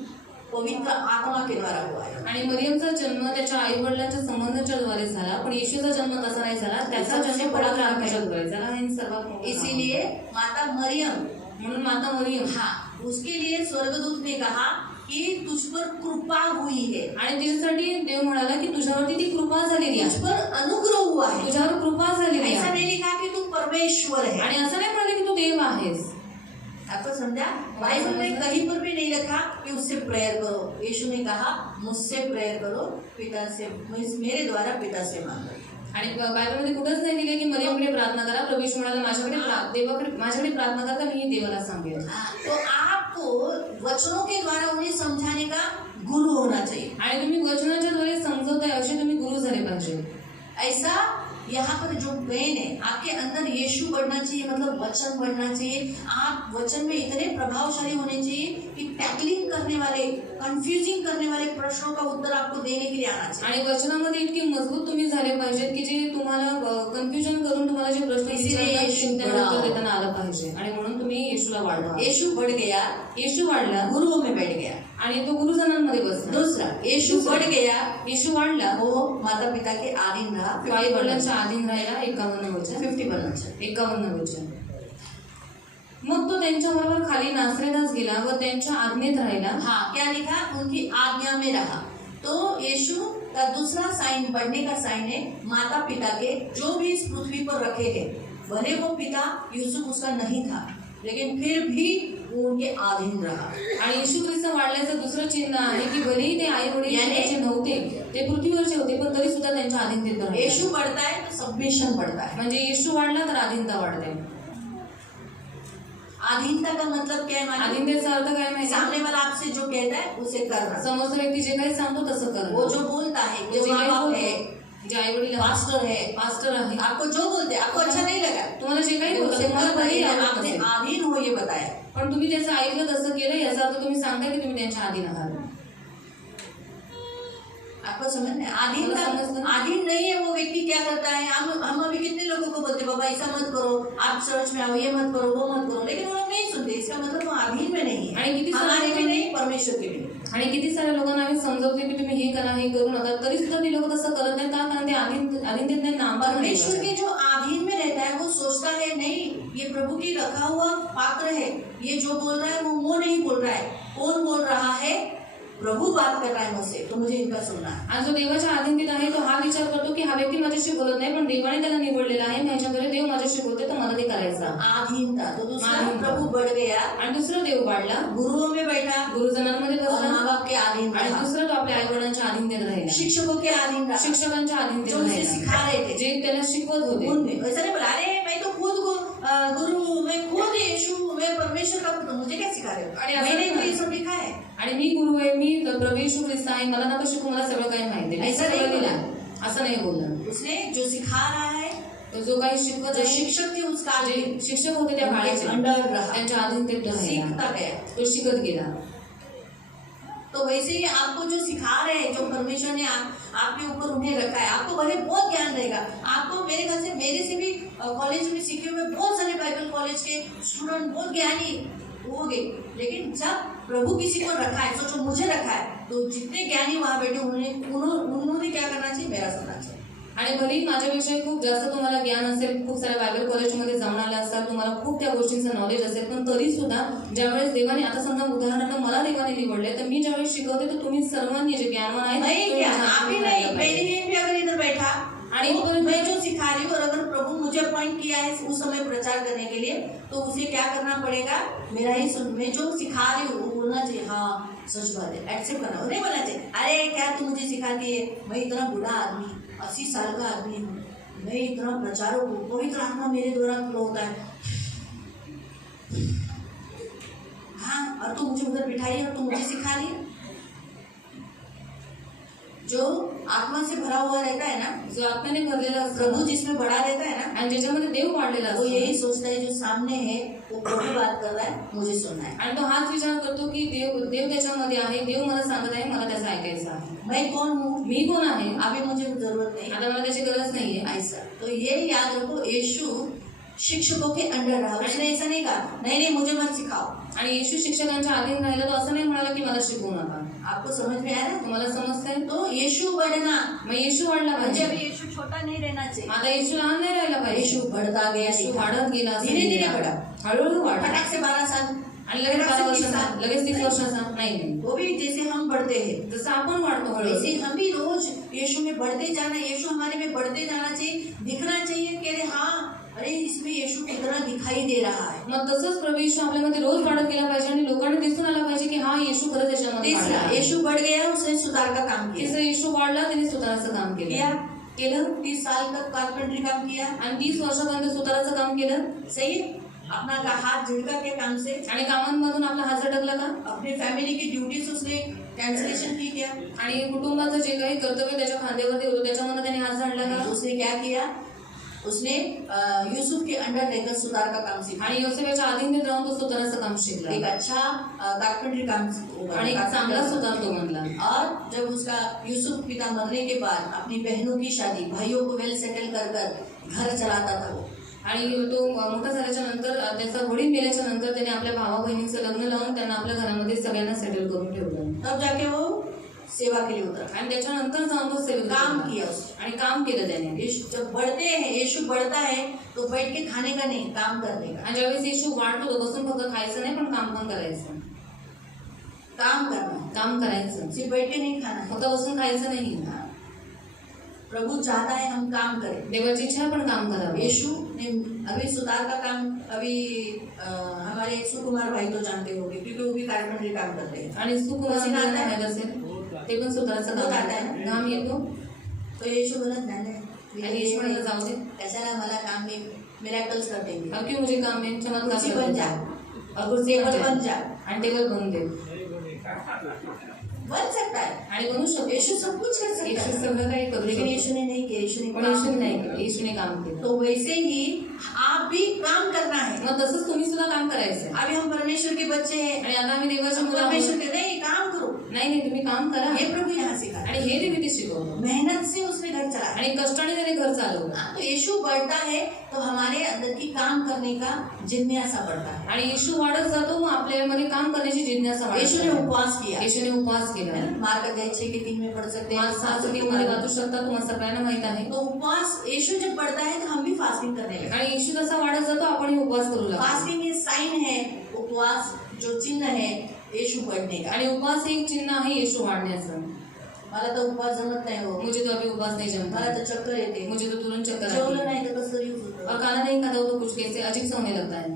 पवित्र आत्मा के द्वारा हुआ है। आणि मरियमचा जन्म त्याच्या आई वडिलांच्या संबंधाच्या द्वारे झाला, पण येशूचा जन्म तसा नाही झाला, त्याचा जन्म पवित्र आत्म्याच्या द्वारे झाला। हे सर्वात मोठं इसीलिए माता मरियम, म्हणून माता मरियम, हाँ, उसके लिए स्वर्गदूत ने कहा कि तुझ पर कृपा हुई है, आणि तिच्यासाठी देव म्हणाला की तुझ्यावरती ती कृपा झालेली तुझ आहे, पर अनुग्रह हुआ है। तुझ्यावर कृपा झालेली ऐसा आहे। नहीं लिखा कि तू परमेश्वर है। आणि असं नाही म्हणाले की तू देव आहेस। आपको समझा? बाइबल में कहीं पर भी नहीं लिखा कि उससे प्रेयर करो। यीशु ने कहा मुझसे प्रेयर करो, पिता से, मेरे द्वारा पिता से मांगो। आणि बायबलमध्ये कुठंच नाही दिले की मरियमकडे प्रार्थना करा। प्रभू येशू म्हणाला देवाकडे माझ्याकडे प्रार्थना करता मी देवाला सांगेन। तो आपको वचनों के द्वारा उन्हें समझाने का गुरु होना चाहिए। आणि तुम्ही वचनाच्या द्वारे समजवताय असे तुम्ही गुरु झाले पाहिजे। ऐसा यहाँ पर जो बहन है, आपके अंदर यीशु बढ़ना चाहिए, मतलब वचन बढ़ना चाहिए। आप वचन में इतने प्रभावशाली होने चाहिए कि टैकलिंग करने वाले, कंफ्यूजिंग करने वाले प्रश्नों का उत्तर आपको देने के लिए आना चाहिए। आणि वचनामध्ये इतकी मजबूत तुम्ही झाले पाहिजेत की जे तुम्हाला कन्फ्युजन करून तुम्हाला जे प्रश्न विचारतात त्यांना उत्तर देताना आलं पाहिजे। आणि म्हणून तुम्ही येशूला वाढवा। यीशु बढ़ गया, येशू वाढला, गुरुओं में बैठ गया। आणि तो गुरुजनांमध्ये बसला। दूसरा, यीशु बढ़ गया, येशू वाढला, वो माता पिता के अधीन रहा। तो आई वडिलांच्या अधीन राहिला। 51 वचन, 51 वचन। मग तो त्यांच्याबरोबर खाली नासरेदास गेला व त्यांच्या आज्ञेत राहिला। हाँ, क्या लिखा? उनकी आज्ञा में रहा। तो यीशु का दूसरा साइन, बढ़ने का साइन है माता पिता के जो भी इस पृथ्वी पर रखे हैं, भले वो पिता यूसुफ उसका नहीं था, लेकिन फिर भी वो उनके अधीन रहा। आणि येशू ख्रिस्त वाढल्याचं दुसरं चिन्ह आहे की भलेही ते आई वडील त्यांचे नव्हते, ते पृथ्वीवरचे होते, पण तरी सुद्धा त्यांच्या अधीनतेत राहिले। यीशु बढ़ता है तो सबमिशन बढ़ता है। म्हणजे येशू वाढला तर अधीनता वाढते। अधीनता का मतलब क्या है मालूम? अधीनतेचा अर्थ काय माहिती? सामने वाला आपसे जो कहता है उसे करना। समोरचा व्यक्ती जे काही सांगतो तसं करणं। वो जो बोलता है, जो जो माँ बाप बोलतो, है, जे आई वडील पास्टर है, पास्टर आहे, आपको जो बोलते हैं आपको अच्छा नहीं लगा, तुम्हाला जे काही तो बोलतात उसे तुम्हाला करना तरी है, आवडत आपने नसेल. अधीन हो ये बताया। पण तुम्ही त्याचं ऐकलं तसं केलं याचा अर्थ तुम्ही सांगताय की तुम्ही त्यांच्या अधीन आहात. आपको समझ में अधीन मला का समजलं. अधीन नहीं है वो व्यक्ति क्या करता है। हम अभी कितने लोगों को बोलते बाबा ऐसा मत करो, आप चर्च में आओ, ये मत करो, वो मत करो, लेकिन वो लोग नहीं सुनते। इसका मतलब वो अधीन में नहीं आणि किती है, सारे हमारे भी लोग- नहीं, परमेश्वर के भी नहीं। आणि किती साऱ्या लोकांना आम्ही समजवते की तुम्ही हे करा हे करू नका, तरी सुद्धा ते लोक तसं करत नाही. का? कारण ते अधीनतेत नाम परमेश्वर के जो अधीन में रहता है वो सोचता है नहीं ये प्रभु की रखा हुआ पात्र है, ये जो बोल रहा है वो नहीं बोल रहा है, कौन बोल रहा है? प्रभु बात कर रहा है मुझसे, तो मुझे इनका सुनना है। आणि जो देवाच्या अधीनतेत आहे तो हा विचार करतो की हा व्यक्ती माझ्याशी बोलत नाही पण देवाने त्याला निवडलेला आहे, माझ्याकडे देव माझ्याशी बोलते तर मला ते करायचं. अधीनता। तो दूसरा अधीनता. प्रभु बढ़ गया, आणि दुसरं देव वाढला, गुरुओं में बैठा गुरुजनांमध्ये और बसला, माँ बाप के अधीन आणि रहा, दुसरं तो आपल्या आई वडिलांच्या अधीनतेत राहिला, शिक्षकों के अधीन रहा, शिक्षकांच्या अधीनतेत जो उसे राहिला, सिखा रहे थे, जे त्याला शिकवत होते. उनमें वैसा नहीं बोला अरे मैं तो खुद गुरु, मैं खुद यीशु, मैं परमेश्वर का पुत्र, तो मुझे क्या सिखा रहे हो? अरे ऐसा मैंने तो नहीं ये सब लिखा है। आणि मी गुरु आहे, मी प्रभू येशू ख्रिस्त आहे, मला नका शिकू, मला सगळं काही माहिती आहे. ऐसा नाही बोला. असं नाही बोललं. उसने जो सिखा रहा है, तो जो काही शिकवत जो आहे, शिक्षक थे उसका जे शिक्षक होते त्या काळाचे अंडर रहा, त्यांच्या अधीनतेत राहिला, सीखता गया। तो शिकत गेला. तो वैसे ही आपको जो सिखा रहे हैं, जो परमेश्वर ने आपके ऊपर उन्हें रखा है, आपको भले बहुत ज्ञान रहेगा। आपको मेरे ख्याल से मेरे से भी कॉलेज में सीखे हुए बहुत सारे बाइबल कॉलेज के स्टूडेंट बहुत ज्ञानी हो गए, लेकिन जब प्रभु किसी को रखा है, सोचो मुझे रखा है, तो जितने ज्ञानी वहाँ बैठे उन्होंने क्या करना चाहिए? मेरा सुनना चाहिए। आणि भलेही माझ्याविषयी खूप जास्त तुम्हाला ज्ञान असेल, खूप साऱ्या बायबल कॉलेजमध्ये जाऊन आले असाल, तुम्हाला खूप त्या गोष्टींचं नॉलेज असेल, पण तरी सुद्धा ज्यावेळेस देवाने, आता समजा उदाहरणार्थ मला देवाने निवडले, तर मी ज्यावेळेस शिकवते तर तुम्ही सर्वांनी जे ज्ञानवान आहेत नहीं तुम्ही क्या माझ्या आप ही हातून नहीं, राहायला पाहिजे. मेरी भी अगर इधर बैठा आणि तो मैं जो सिखा रही हूँ और अगर प्रभु मुझे अपॉइंट किया है उस समय प्रचार करने के लिए, तो उसे क्या करना पड़ेगा? मेरा ही सुन, मैं जो सिखा रही हूँ वो बोलना चाहिए, हाँ सच बात है, एक्सेप्ट करना, नहीं बोलना चाहिए अरे क्या तू मुझे सिखाती है, मैं इतना बूढ़ा आदमी 80 साल का आदमी हूँ, मैं इतना प्रचारक हूँ, पवित्र आत्मा मेरे द्वारा फ्लो होता है, हाँ और तू मुझे उधर बिठाई है और तू मुझे सिखा रही है। जो आत्मा से भरा हुआ रहता है ना, जो आत्म्याने भरलेला असतो, प्रभु जिसमें बड़ा रहता है ना, आणि ज्याच्यामध्ये देव वाढलेला वो असतो, यही सोचता है जो सामने है वो प्रभु बात कर रहा है, मुझे सुनना है। आणि तो हाच विचार करतो की देव त्याच्यामध्ये आहे, देव मला सांगत आहे, मला त्याचं ऐकायचं आहे. मैं कौन हूँ? मी कोण आहे? अभी मुझे जरूरत नहीं, आता मला त्याची गरज नाहीये. ऐसा। तो ये याद रखो, यीशु शिक्षकों के अंडर रहा, उसने ऐसा नहीं कहा नहीं मुझे मत सिखाओ। आणि येशू शिक्षकांच्या अधीन राहिला, तो असं नाही म्हणाला की मला शिकवू नका. आपको समझ में आया ना? तुम्हाला समजतंय? तो यीशु बढ़ना, मग येशू वाढला मुझे पाहिजे. अभी यीशु छोटा नहीं रहना चाहिए, आता येशू लहान नाही राहिला पाहिजे. यीशु बढ़ता गया, येशू वाढत गेला, असं धीरे धीरे नाही. बढ़ा, हळूहळू वाढला. फटाक से 12 साल, आणि लगेच 12 वर्षाचा, लगेच 30 वर्षाचा नाही. वो भी जैसे हम बढ़ते हैं जसं आपण वाढतो वैसे हळूहळू, हम भी रोज यीशु में बढ़ते जाना, यीशु हमारे में बढ़ते जाना चाहिए, दिखना चाहिए कि अरे हाँ, अरे इसमें यीशु कितना दिखाई दे रहा है। मग तसंच प्रभू येशू आपल्यामध्ये रोज वाढत गेला पाहिजे आणि लोकांना दिसून आला पाहिजे की हा येशू खरंच त्याच्यामध्ये वाढला तीसरा, आहे. यीशु बढ़ गया, उसने सुधार का काम किया, तिसरं, येशू वाढला, त्याने सुताराचं काम किया, केलं. 30 साल तक कारपेंट्री काम किया, आणि 30 वर्षापर्यंत सुताराचं काम केलं. सही है? अपना का हाथ झिड़का के काम से, आणि कामांमधून आपला हात झटकला का? अपनी फैमिली की ड्यूटीज उसने कैंसलेशन की क्या? आणि कुटुंबाचं जे काही कर्तव्य त्याच्या खांद्यावरती होतं त्याच्यामध्ये त्याने हात झाडला का? उसने क्या किया? उसने यूसुफ के अंडर रहकर सुधार का काम सीखा, आणि योसेफच्या अधीन राहून तो सुताराचं काम एक शिकला अच्छा कारपेंट्री काम आणि एक चांगला सुतार तो बनला. और जब उसका यूसुफ पिता मरने के बाद अपनी बहनों की शादी, भाइयों को वेल सेटल कर घर चलाता था वो, आणि तो मोठा झाल्याच्या नंतर त्याचा वडील मेल्याच्या नंतर त्याने आपल्या भावा बहिणीचं लग्न लावून त्यांना आपल्या घरामध्ये सगळ्यांना सेटल करून ठेवलं. तब जाके वो सेवा के लिए उतरा, आणि त्याच्यानंतर जाऊन तो सेवा काम किया उसने, आणि काम केलं त्याने. यीशु जब बढ़ते हैं, यीशु बढ़ता है तो बैठ के खाने का नहीं, काम करने का, आणि ज्यावेळेस येशू वाढतो तो बसून फक्त खायचं नाही पण काम पण करायचं. काम करना, काम करायचं, सिर्फ बैठ के नहीं खाना है। फक्त बसून खायचं नाही. प्रभु चाहता है हम काम करें, देवाची इच्छा पण काम करावं. यीशु ने अभी सुधार का काम, अभी हमारे सुकुमार भाई तो जानते होंगे क्योंकि वो भी कारपेंट्री काम करते हैं, आणि सुकुमार माहित असेल ते पण सुताराचं बहुत काम आता है करतात. ना? घाम येतो तो यीशु बोला नाही आणि येशू म्हणला जाऊ दे, कशाला मला काम में मिराकल्स कर देंगे, अब क्यों मुझे काम में चमत्कार कुर्सी बन जा, और कुर्सी टेबल बन जा, आणि टेबल बनवून दे बन सकता है। आणि बनवू शकतो. यीशु सब कुछ कर सकता येशू है, सगळं काही करू लेकिन शकतो. यीशु ने नहीं किया, यीशु ने पण येशूने काम नाही किया। केलं, येशूने काम केलं. तो वैसे ही आप भी काम करना है। मग तसंच तुम्ही सुद्धा काम करायचं. अभी हम परमेश्वर के बच्चे हैं, आणि आता आम्ही देवाची मुलं परमेश्वर आहोत. के नहीं काम करो, नाही नाही तुम्ही काम करा. ये प्रभु यहाँ सिखा आणि हे देवी ते शिकवतो. मेहनत से उसने घर चलाया। आणि कष्टाने त्याने घर चालवलं. हाँ, तो यीशु बढ़ता है तो हमारे अंदर की काम करने का जिज्ञासा बढ़ता है। आणि येशू वाढत जातो, मग आपल्यामध्ये काम करण्याची जिज्ञासा वाढत यीशु ने जाते. उपवास किया, येशूने उपवास केला. मार्क अध्याय 6-3 में पढ़ सकते हैं। तुम्हाला 6 मध्ये वाचू शकता, तुम्हाला सगळ्यांना माहित आहे. तो उपवास यीशु जब बढ़ता है तो हम भी फास्टिंग करने लगे। आणि येशू जसा वाढत जातो आपण उपवास करू लागतो. फास्टिंग ये साइन है, उपवास जो चिन्ह है यीशु बढ़ने का। आणि उपवास हे एक चिन्ह आहे येशू वाढण्याचं. मला तर उपवास जमत नाही हो, मुझे तो अभी उपवास नहीं मला जमता. तर चक्कर येते, मुझे तो तुरंत चक्कर जेवलं आती है. नाही तर कसं तरी होतं। और खाना नहीं खाता हो तो कुछ कैसे अजीब सा होने लगता है.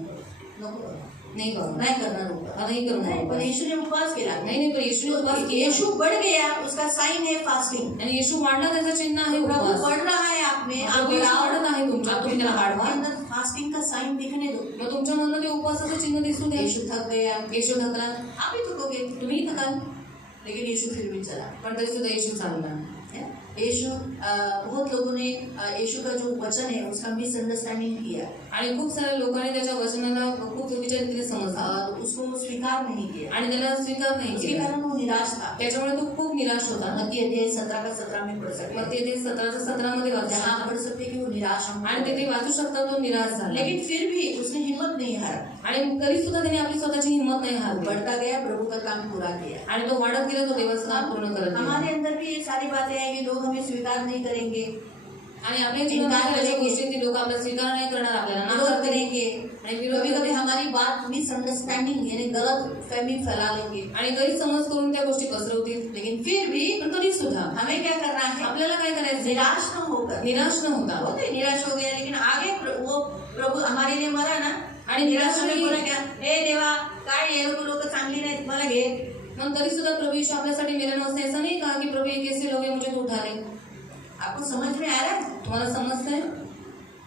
नको, नहीं करो. नाही करणार उपवास। आता नहीं करूंगा नाही, पण उपवास. यीशु ने उपवास केला। नहीं नहीं, पण येशूने उपवास किया. यीशु बढ़ गया, उसका साइन है फास्टिंग। आणि येशू वाढला त्याचं चिन्ह आहे प्रभु उपवास. बढ़ रहा है आप में, आप प्रभू येशू बढ़ाओ, वाढत आहे तुमच्यात, तुम्ही त्याला आपके वाढवा. अंदर फास्टिंग का साइन दिखने दो। मग तुमच्या मनात ते उपवासाचं चिन्ह दिसू द्या. यीशु थक गया, येशू थकला, आप ही थकोगे, तुम्ही थकाल, लेकिन यीशु फिर भी चला। पण तरी सुद्धा येशू चालला. यीशु बहुत लोगों ने यीशु का जो वचन है उसका मिसअंडरस्टैंडिंग किया आणि खूप साऱ्या लोकांनी त्याच्या वचनाला खूप चुकीच्या रीतीने समजला और उसको स्वीकार नहीं किया, आणि त्याला स्वीकार नाही उसके केला. कारण वो निराश था। त्याच्यामुळे तो खूप निराश होता. मत्ती अध्याय 17 में पढ़ सकते मग हैं, ते 17 मध्ये वाचू जहाँ शकता. पढ़ सकते हैं कि वो निराश हो आणि ते वाचू शकता तो निराश झाला. लेकिन फिर भी उसने हिम्मत नहीं हारा, आणि तरी सुद्धा त्याने आपली स्वतःची हिंमत नाही हारली. बढ़ता गया, प्रभु का काम पूरा किया। आणि तो वाढत गेला, तो देवाचं काम पूर्ण करत गेला. हमारे अंदर भी ये सारी बातें हैं कि लोग हमें स्वीकार नहीं करेंगे, आणि आपल्या जीवनात ज्या गोष्टी लोक आपला स्वीकार नाही करणार, आपल्याला विरोध नाकार करेंगे, आणि विरोध कभी कभी हमारी बात मिसअंडरस्टैंडिंग यानी गलत फहमी फैला लेंगे, आणि गैरसमज करून त्या गोष्टी पसरवतील. लेकिन फिर भी पण तरी सुद्धा हमें क्या करना है, आपल्याला काय करायचं, निराश न होकर। निराश न होता. होते निराश हो गया, लेकिन आगे वो प्रभु हमारे लिए मरा ना, आणि निराश निराश होई. बोला क्या, हे देवा काय हे लोक चांगली नाहीत, मला घे। मग तरी सुद्धा प्रभू यीशु आपल्यासाठी मेले नसते. ऐसा नहीं कहा कि प्रभु ये कैसे लोग हैं, मुझे तो उठा ले. आपको समझ में आ रहा है? तुम्हाला समजतंय?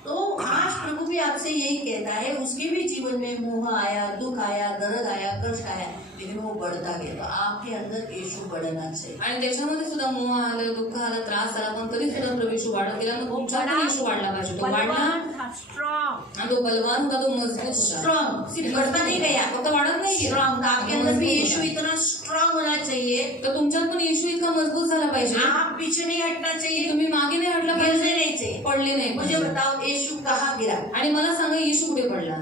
तो आज प्रभु भी आपसे यही कहता है, उसके भी जीवन में मोह आया, दुख आया, दर्द आया, कष्ट आया, लेकिन वो बढ़ता गया। तो आपके अंदर यीशु बढ़ना चाहिए। आणि त्याच्यामध्ये सुद्धा मोह आलं, दुःख आलं, त्रास आला, पण तरी सुद्धा प्रभू यीशु वाढत गेला. मग तुमच्यात यीशु वाढला पाहिजे. तो वाढला स्ट्रॉंग, आणि तो बलवान होता, तो मजबूत होता. स्ट्रॉन्ग सिर्फ बढ़ता नहीं गया, फक्त वाढत नाही गेला. स्ट्रॉन्ग। आपके अंदर भी यीशु इतना स्ट्रॉन्ग होना चाहिए, तर तुमच्यात पण येशू इतका मजबूत झाला पाहिजे आप पीछे नहीं हटना की चाहिए, तुम्ही मागे नाही हटला गिरने पाहिजे, नहीं चाहिए। पडले नाही मुझे पाहिजे. बताओ यीशु कहाँ गिरा, आणि मला सांगा येशू कुठे पडला,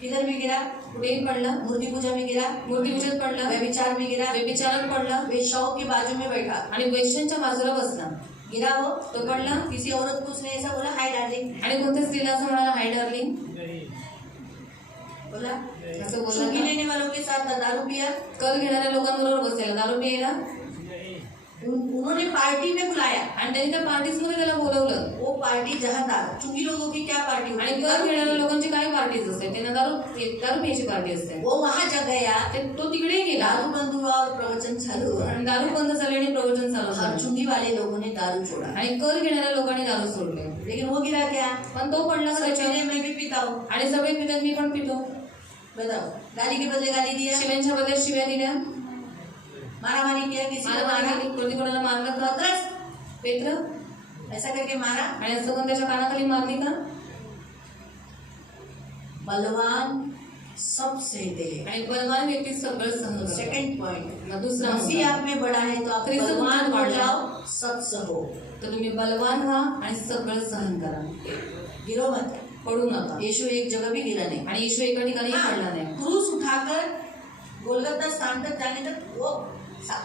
किधर में गिरा? कुठेही पडला. मूर्ति पूजा में गिरा, मूर्ती पूजेत पडला, व्यभिचार में गिरा, व्यभिचारात पडला, वेश्याओं के बाजू में बैठा, आणि वैश्यांच्या बाजूला बसला, गिरा वो। तो पडला. किसी औरत को उसने ऐसा बोला, हाय डार्लिंग, आणि कोणत्या स्त्रीला असं म्हणाला, हाय डार्लिंग, बोला। असं बोलला चुंगी का? लेने वालों के साथ दारू पिया, कर घेणाऱ्या लोकांबरोबर बसायला, दारू प्यायला, उन्होंने पार्टी में बुलाया, आणि त्यांनी त्या पार्टीज मध्ये त्याला बोलवलं. वो पार्टी जहाँ दारू, चुंगी लोगों की क्या पार्टी होती आणि है? कर घेणाऱ्या लोकांची काय पार्टीज असते, त्यांना दारू प्यायची पार्टी असते. वो वहाँ जग गया, तो तिकडे गेला, दारू बंद हुआ और प्रवचन चालू हुआ, आणि दारू बंद झाली आणि प्रवचन चालू और झालं. चुंगी वाले लोगों ने दारू छोड़ा, आणि कर घेणाऱ्या लोकांनी दारू सोडले. लेकिन वो गिरा क्या? पण तो पडला का सब त्याच्यावर? पीने मैं भी पीता हूँ, आणि सगळे पितात, मी पण पितो. बताओ, गाली के बदले गाली दिया, शिव्यांच्या बदल्यात शिव्या दिल्या, मारामारी किया, किसी को मारामारी मारा, केली, कोणी कोणाला मारलं का? पत्रस पेत्र, ऐसा करके मारा। आणि असं पण त्याच्या कानाखाली मारली का? बलवान सब सहते हैं। आणि बलवान व्यक्ती सगळं सहन करतो. सेकंड पॉइंट, मग दुसरा मसीह मुद्दा. आप में बड़ा है तो आप ख्रिस्त बलवान तुमच्यात हो वाढला. जाओ, सब सहो, तर तुम्ही बलवान व्हा आणि सगळं सहन करा, गिरो मत। पडू नका. यीशु एक जगह भी गिरा नहीं, आणि येशू एका ठिकाणी पडला नाही. क्रूस उठाकर गोलगत्ता स्थान तक जाने तक वो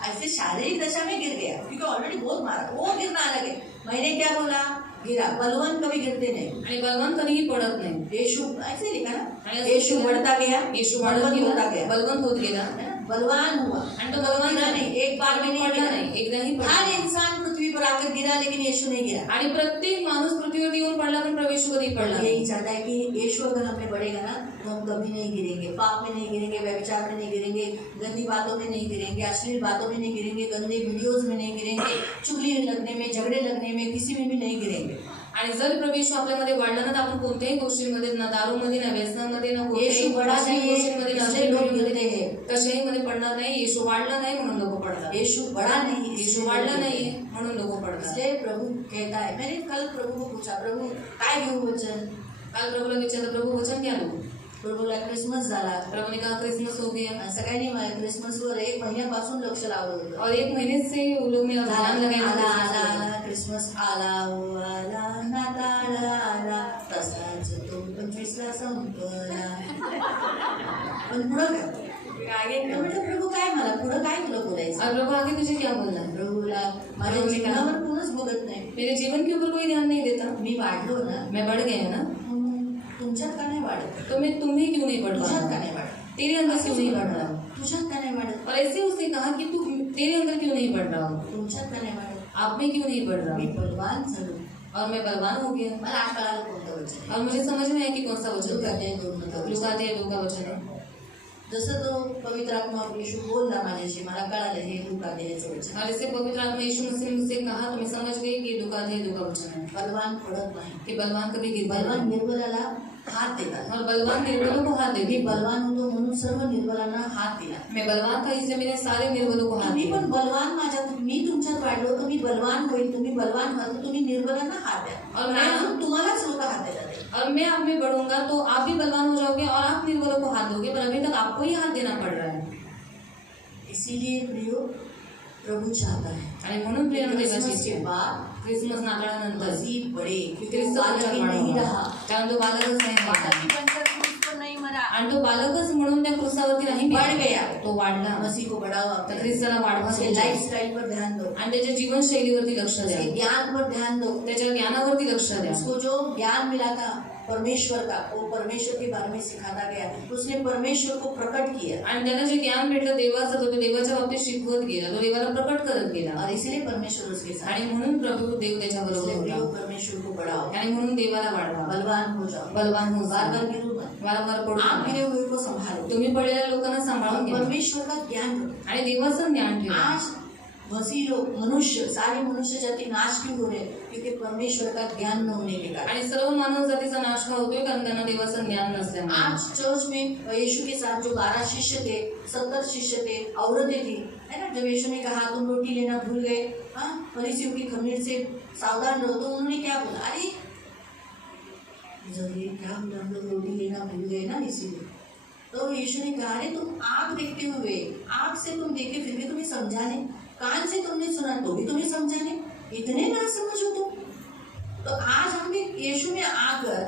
ऐसे शारीरिक दशा में गिर गया, क्योंकि ऑलरेडी बहुत मारा, वो गिरना अलग है। मैंने क्या बोला, गिरा। बलवान कभी गिरते नहीं, आणि बलवान कधीही पडत नाही. यीशु ऐसे लिखा आणि ना, असं यीशु लिखा. बढ़ता गया, येशू वाढत बलवान होता गेला, गया, बलवंत होत गेला, है ना? बलवान हुआ, आणि तो बलवान गिरा नहीं, एक बार भी नहीं पडला गिरा। नाही, एकदाही पडला हर नाही. इंसान पृथ्वी पर आकर गिरा, लेकिन यीशु नहीं गिरा। आणि प्रत्येक माणूस पृथ्वीवर येऊन पडला, पण प्रवेश कधी पडला नाही. यही चाहता है कि यीशु अगर हमें बढ़ेगा ना तो हम कभी नहीं गिरेंगे, पाप में नहीं गिरेंगे, व्यभिचार में नहीं गिरेंगे, गंदी बातों में नहीं गिरेंगे, अश्लील बातों में नहीं गिरेंगे, गंदे वीडियोज में नहीं गिरेंगे, चुगली लगने में, झगड़े लगने में, किसी में भी नहीं गिरेंगे। आणि जर प्रभू येशू आपल्यामध्ये वाढला ना तर आपण कोणत्याही गोष्टींमध्ये ना दारूमध्ये ना व्यसनामध्ये ना कोणत्याही येशू बडा कोणत्याही नाहीये, गोष्टींमध्ये ना इसलिए लोग अश्लीलतेमध्ये गिरते हैं। कशाही मध्ये पडणार नाही. येशू वाढला नाही म्हणून लोक पडतात. यीशु बड़ा नहीं, येशू इसलिए वाढला लोग नाहीये गिरते हैं। म्हणून लोक पडतात. इसलिए प्रभु कहता है, मैंने कल प्रभु को पूछा, प्रभु काय घेऊ वचन? काल प्रभूला विचारलं, प्रभू वचन घ्या लो. प्रभूला क्रिसमस झाला प्रभूने कहा क्रिसमस हो गया आणि सगळ्यांनी माझ्या क्रिसमसवर 1 महिन्यापासून लक्ष लावलं होतं. और 1 महीने से वो लोग मेरा ध्यान लगाए आला आला आला क्रिसमस आला हो आला, नाताळ आला, तसाच तो 25ला संपला. पण पुढं काय? म्हटलं प्रभू काय मला पुढं काय तुला बोलायचं? और प्रभु आगे तुझे क्या बोलना है? प्रभूला माझ्या जीवनावर कोणच बोलत नाही. मेरे जीवन के ऊपर कोई ध्यान नहीं देता. मी वाढलो ना, मैं बढ़ गया ना तुमच्यात का नाही वाढत? तो मैं तुम्हें क्यों नहीं बढ़ तुझ्यात का रहा? नाही वाढत? तेरे अंदर क्यों नहीं बढ़ रहा? तुझ्यात का नाही वाढत? और ऐसे उसने कहा कि तू तेरे अंदर क्यों नहीं बढ़ रहा? तुमच्यात का नाही वाढत? आप में क्यों नहीं बढ़ मी रहा? बलवान झालो. और मैं बलवान हो गया. मला आज कळालं कोणतं वचन आहे. और मुझे समझ में आया कि कौन सा वचन लूका है. अध्याय 2 मधलं वचन. लूका अध्याय 2 का वचन है. जसं तो पवित्र आत्मा येशू बोलला माझ्याशी, मला कळालं हे लूका अध्यायाचं वचन. और जैसे पवित्र आत्मा यीशु मसीह ने मुझसे कहा तो मैं समझ गई कि लूका अध्याय 2 का वचन है बलवान पडत नाही. कि बलवान कभी गिरता बलवान नहीं. निर्बलाला हात देतात. और बलवान निर्बलों को हाथ मी देते. बलवान होतो म्हणून सर्व निर्बलांना हात दिला. मैं बलवान था इसलिए मैंने सारे निर्बलों को हाथ तुम्ही दिया. पण बलवान माझ्यात, मी तुमच्यात वाढलो तर मी बलवान होईल. तुम्ही बलवान व्हाल तर तुम्ही निर्बलांना हात द्या. और मैं अजून तुम्हालाच लोक हात देतात. और मैं आप में बढ़ूंगा तो आप भी बलवान हो जाओगे और आप निर्बलों को हाथ दोगे, पर अभी तक आपको ही हाथ देना पड़ रहा है. इसीलिए प्रियो प्रभु चाहता है आणि म्हणून प्रिय क्रिसमस के बाद क्रिसमस नाताळानंतर मसीह बड़े, क्योंकि ख्रिस्त वो बालक ही नहीं रहा. कारण तो बालकच नाही बालक राहिला. ही बनकर क्रूस पर नहीं मरा, आणि तो बालकच म्हणून त्या क्रूसावरती नाही बढ़ मेला. गया. तो वाढला. मसीह को बढ़ावा. तर ख्रिस्ताला वाढवा. उसके लाइफस्टाइल पर ध्यान दो, आणि त्याच्या जीवनशैलीवरती लक्ष द्या. उसके ज्ञान पर ध्यान दो. त्याच्या ज्ञानावरती लक्ष द्या. उसको जो ज्ञान मिला था परमेश्वर का, वो परमेश्वर के बारे में सिखाता गया. उसने परमेश्वर को प्रकट किया आणि त्याला जे ज्ञान भेटलं देवाचं तो देवाच्या बाबतीत शिकवत गेला. तो देवाला प्रकट करत गेला. और इसलिए परमेश्वर उसके साथ. आणि म्हणून प्रभू देव त्याच्याबरोबर इसलिए प्रियो होता. परमेश्वर को बढ़ाओ, आणि म्हणून देवाला वाढवा. बलवान हो जाओ, बलवान हो बार जा. बार गिरो मत. वारंवार पडू आप नका. गिरे हुए को संभालो, तुम्ही पडलेल्या लोकांना सांभाळून घ्या परमेश्वर का ज्ञान दो. आणि देवाचं ज्ञान ठेवा. आज मसीह लोग, मनुष्य, सारे मनुष्य जाति नाश क्यों हो रहे हैं? क्योंकि परमेश्वर का ज्ञान न होने के कारण. आणि सर्व मानव जातीचा नाश का होतोय कारण त्यांना देवाचं ज्ञान नसल्यामुळे. आज चर्च में यीशु के साथ जो 12 शिष्य थे, 70 शिष्य थे, औरतें थी, है ना. जब यीशु ने कहा तुम रोटी लेना भूल गए, हाँ, फरीसियों की खमीर से सावधान रहो, तो उन्होंने क्या बोला? अरे जब ये क्या बोला, हम लोग रोटी लेना भूल गए ना, इसीलिए. तो यीशु ने कहा अरे तुम आँख देखते हुए, आँख से तुम देखे फिर भी तुम्हें समझा नहीं, कान से तुमने सुना तो भी तुम्हें समझा नहीं, इतने ना समझ हो तुम. तो आज हम भी यीशु में आकर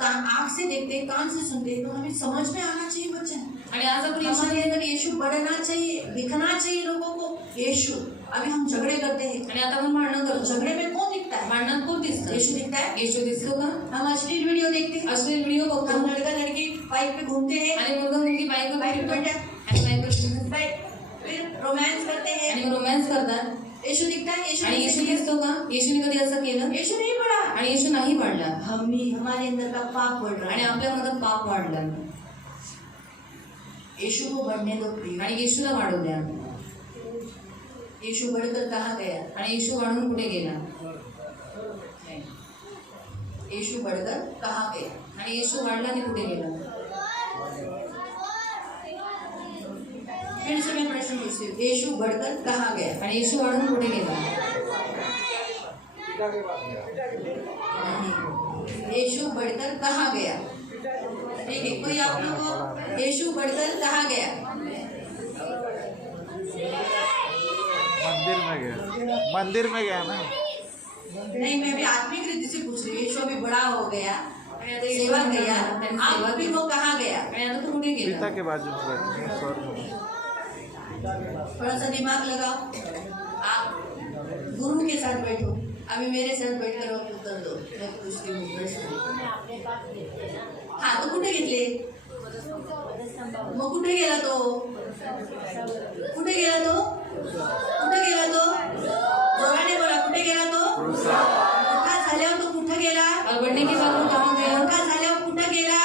आँख से देखते, कान से सुनते, तो हमें समझ में आना चाहिए वचन. आणि आज आपण हमारे अंदर यीशु बढ़ना चाहिए, दिखना चाहिए लोगों को यीशु. अभी हम झगड़े करते हैं, आणि आता आपण भांडण करतो. झगड़े में कौन दिखता है? भांडणात कोण दिसतं? यीशु दिखता है. येशू दिसतो का? हम अश्लील वीडियो देखते हैं, अश्लील व्हिडिओ हम बघतो लड़का लड़की बाइक पे घूमते हैं, आणि मुलगा मुलगी बाईक बाइक पे बैठा, फिर रोमांस करते हैं. आणि रोमॅन्स करतात. यीशु दिखता है. यीशु आणि कैसे येशू किया? दिसतो का? येशूने कधी असं केलं? यीशु नहीं बढ़ा. आणि येशू नाही वाढला. हमारे अंदर का पाप बढ़ रहा आणि है. आपल्यामध्ये पाप वाढलं. यीशु को बढ़ने दो प्रिय. आणि येशूला वाढू द्या. यीशु बढ़कर कहाँ गया? आणि येशू वाढून कुठे गेला? नहीं. यीशु बढ़कर कहाँ गया? आणि येशू वाढला आणि कुठे गेला? फिर से मैं प्रश्न पूछती हूँ, यीशु बढ़कर कहाँ गया? आणि येशू वाढून कुठे गेला? नहीं. यीशु बढ़कर कहाँ गया? ठीक है, कोई आप लोगों को यीशु बढ़कर कहाँ गया? मंदिर में गया ना. नहीं, मैं भी आत्मिक रीति से पूछ रही हूँ. यीशु अभी बड़ा हो गया, आणि आता येशू सेवा वाढला, किया, त्यांनी आप सेवा फिर केली. वो कहाँ गया? आणि आता तो कुठे पिता गेला? के बाजू में स्वर्ग में. थोड़ा सा दिमाग लगाओ. आप गुरु के साथ बैठो. अभी मेरे साथ बैठकर आप उत्तर दो. मैं पूछती हूँ प्रश्न. हाँ, तो कुठे घेतले? मग कुठे गेला तो? कुठे गेला तो? कुठे गेला तो? जोराने बोला, कुठे गेला तो? मोठा झाल्यावर तो कुठे गेला? और बढ़ने के बाद वो कहाँ गया? मोठा झाल्यावर कुठे गेला?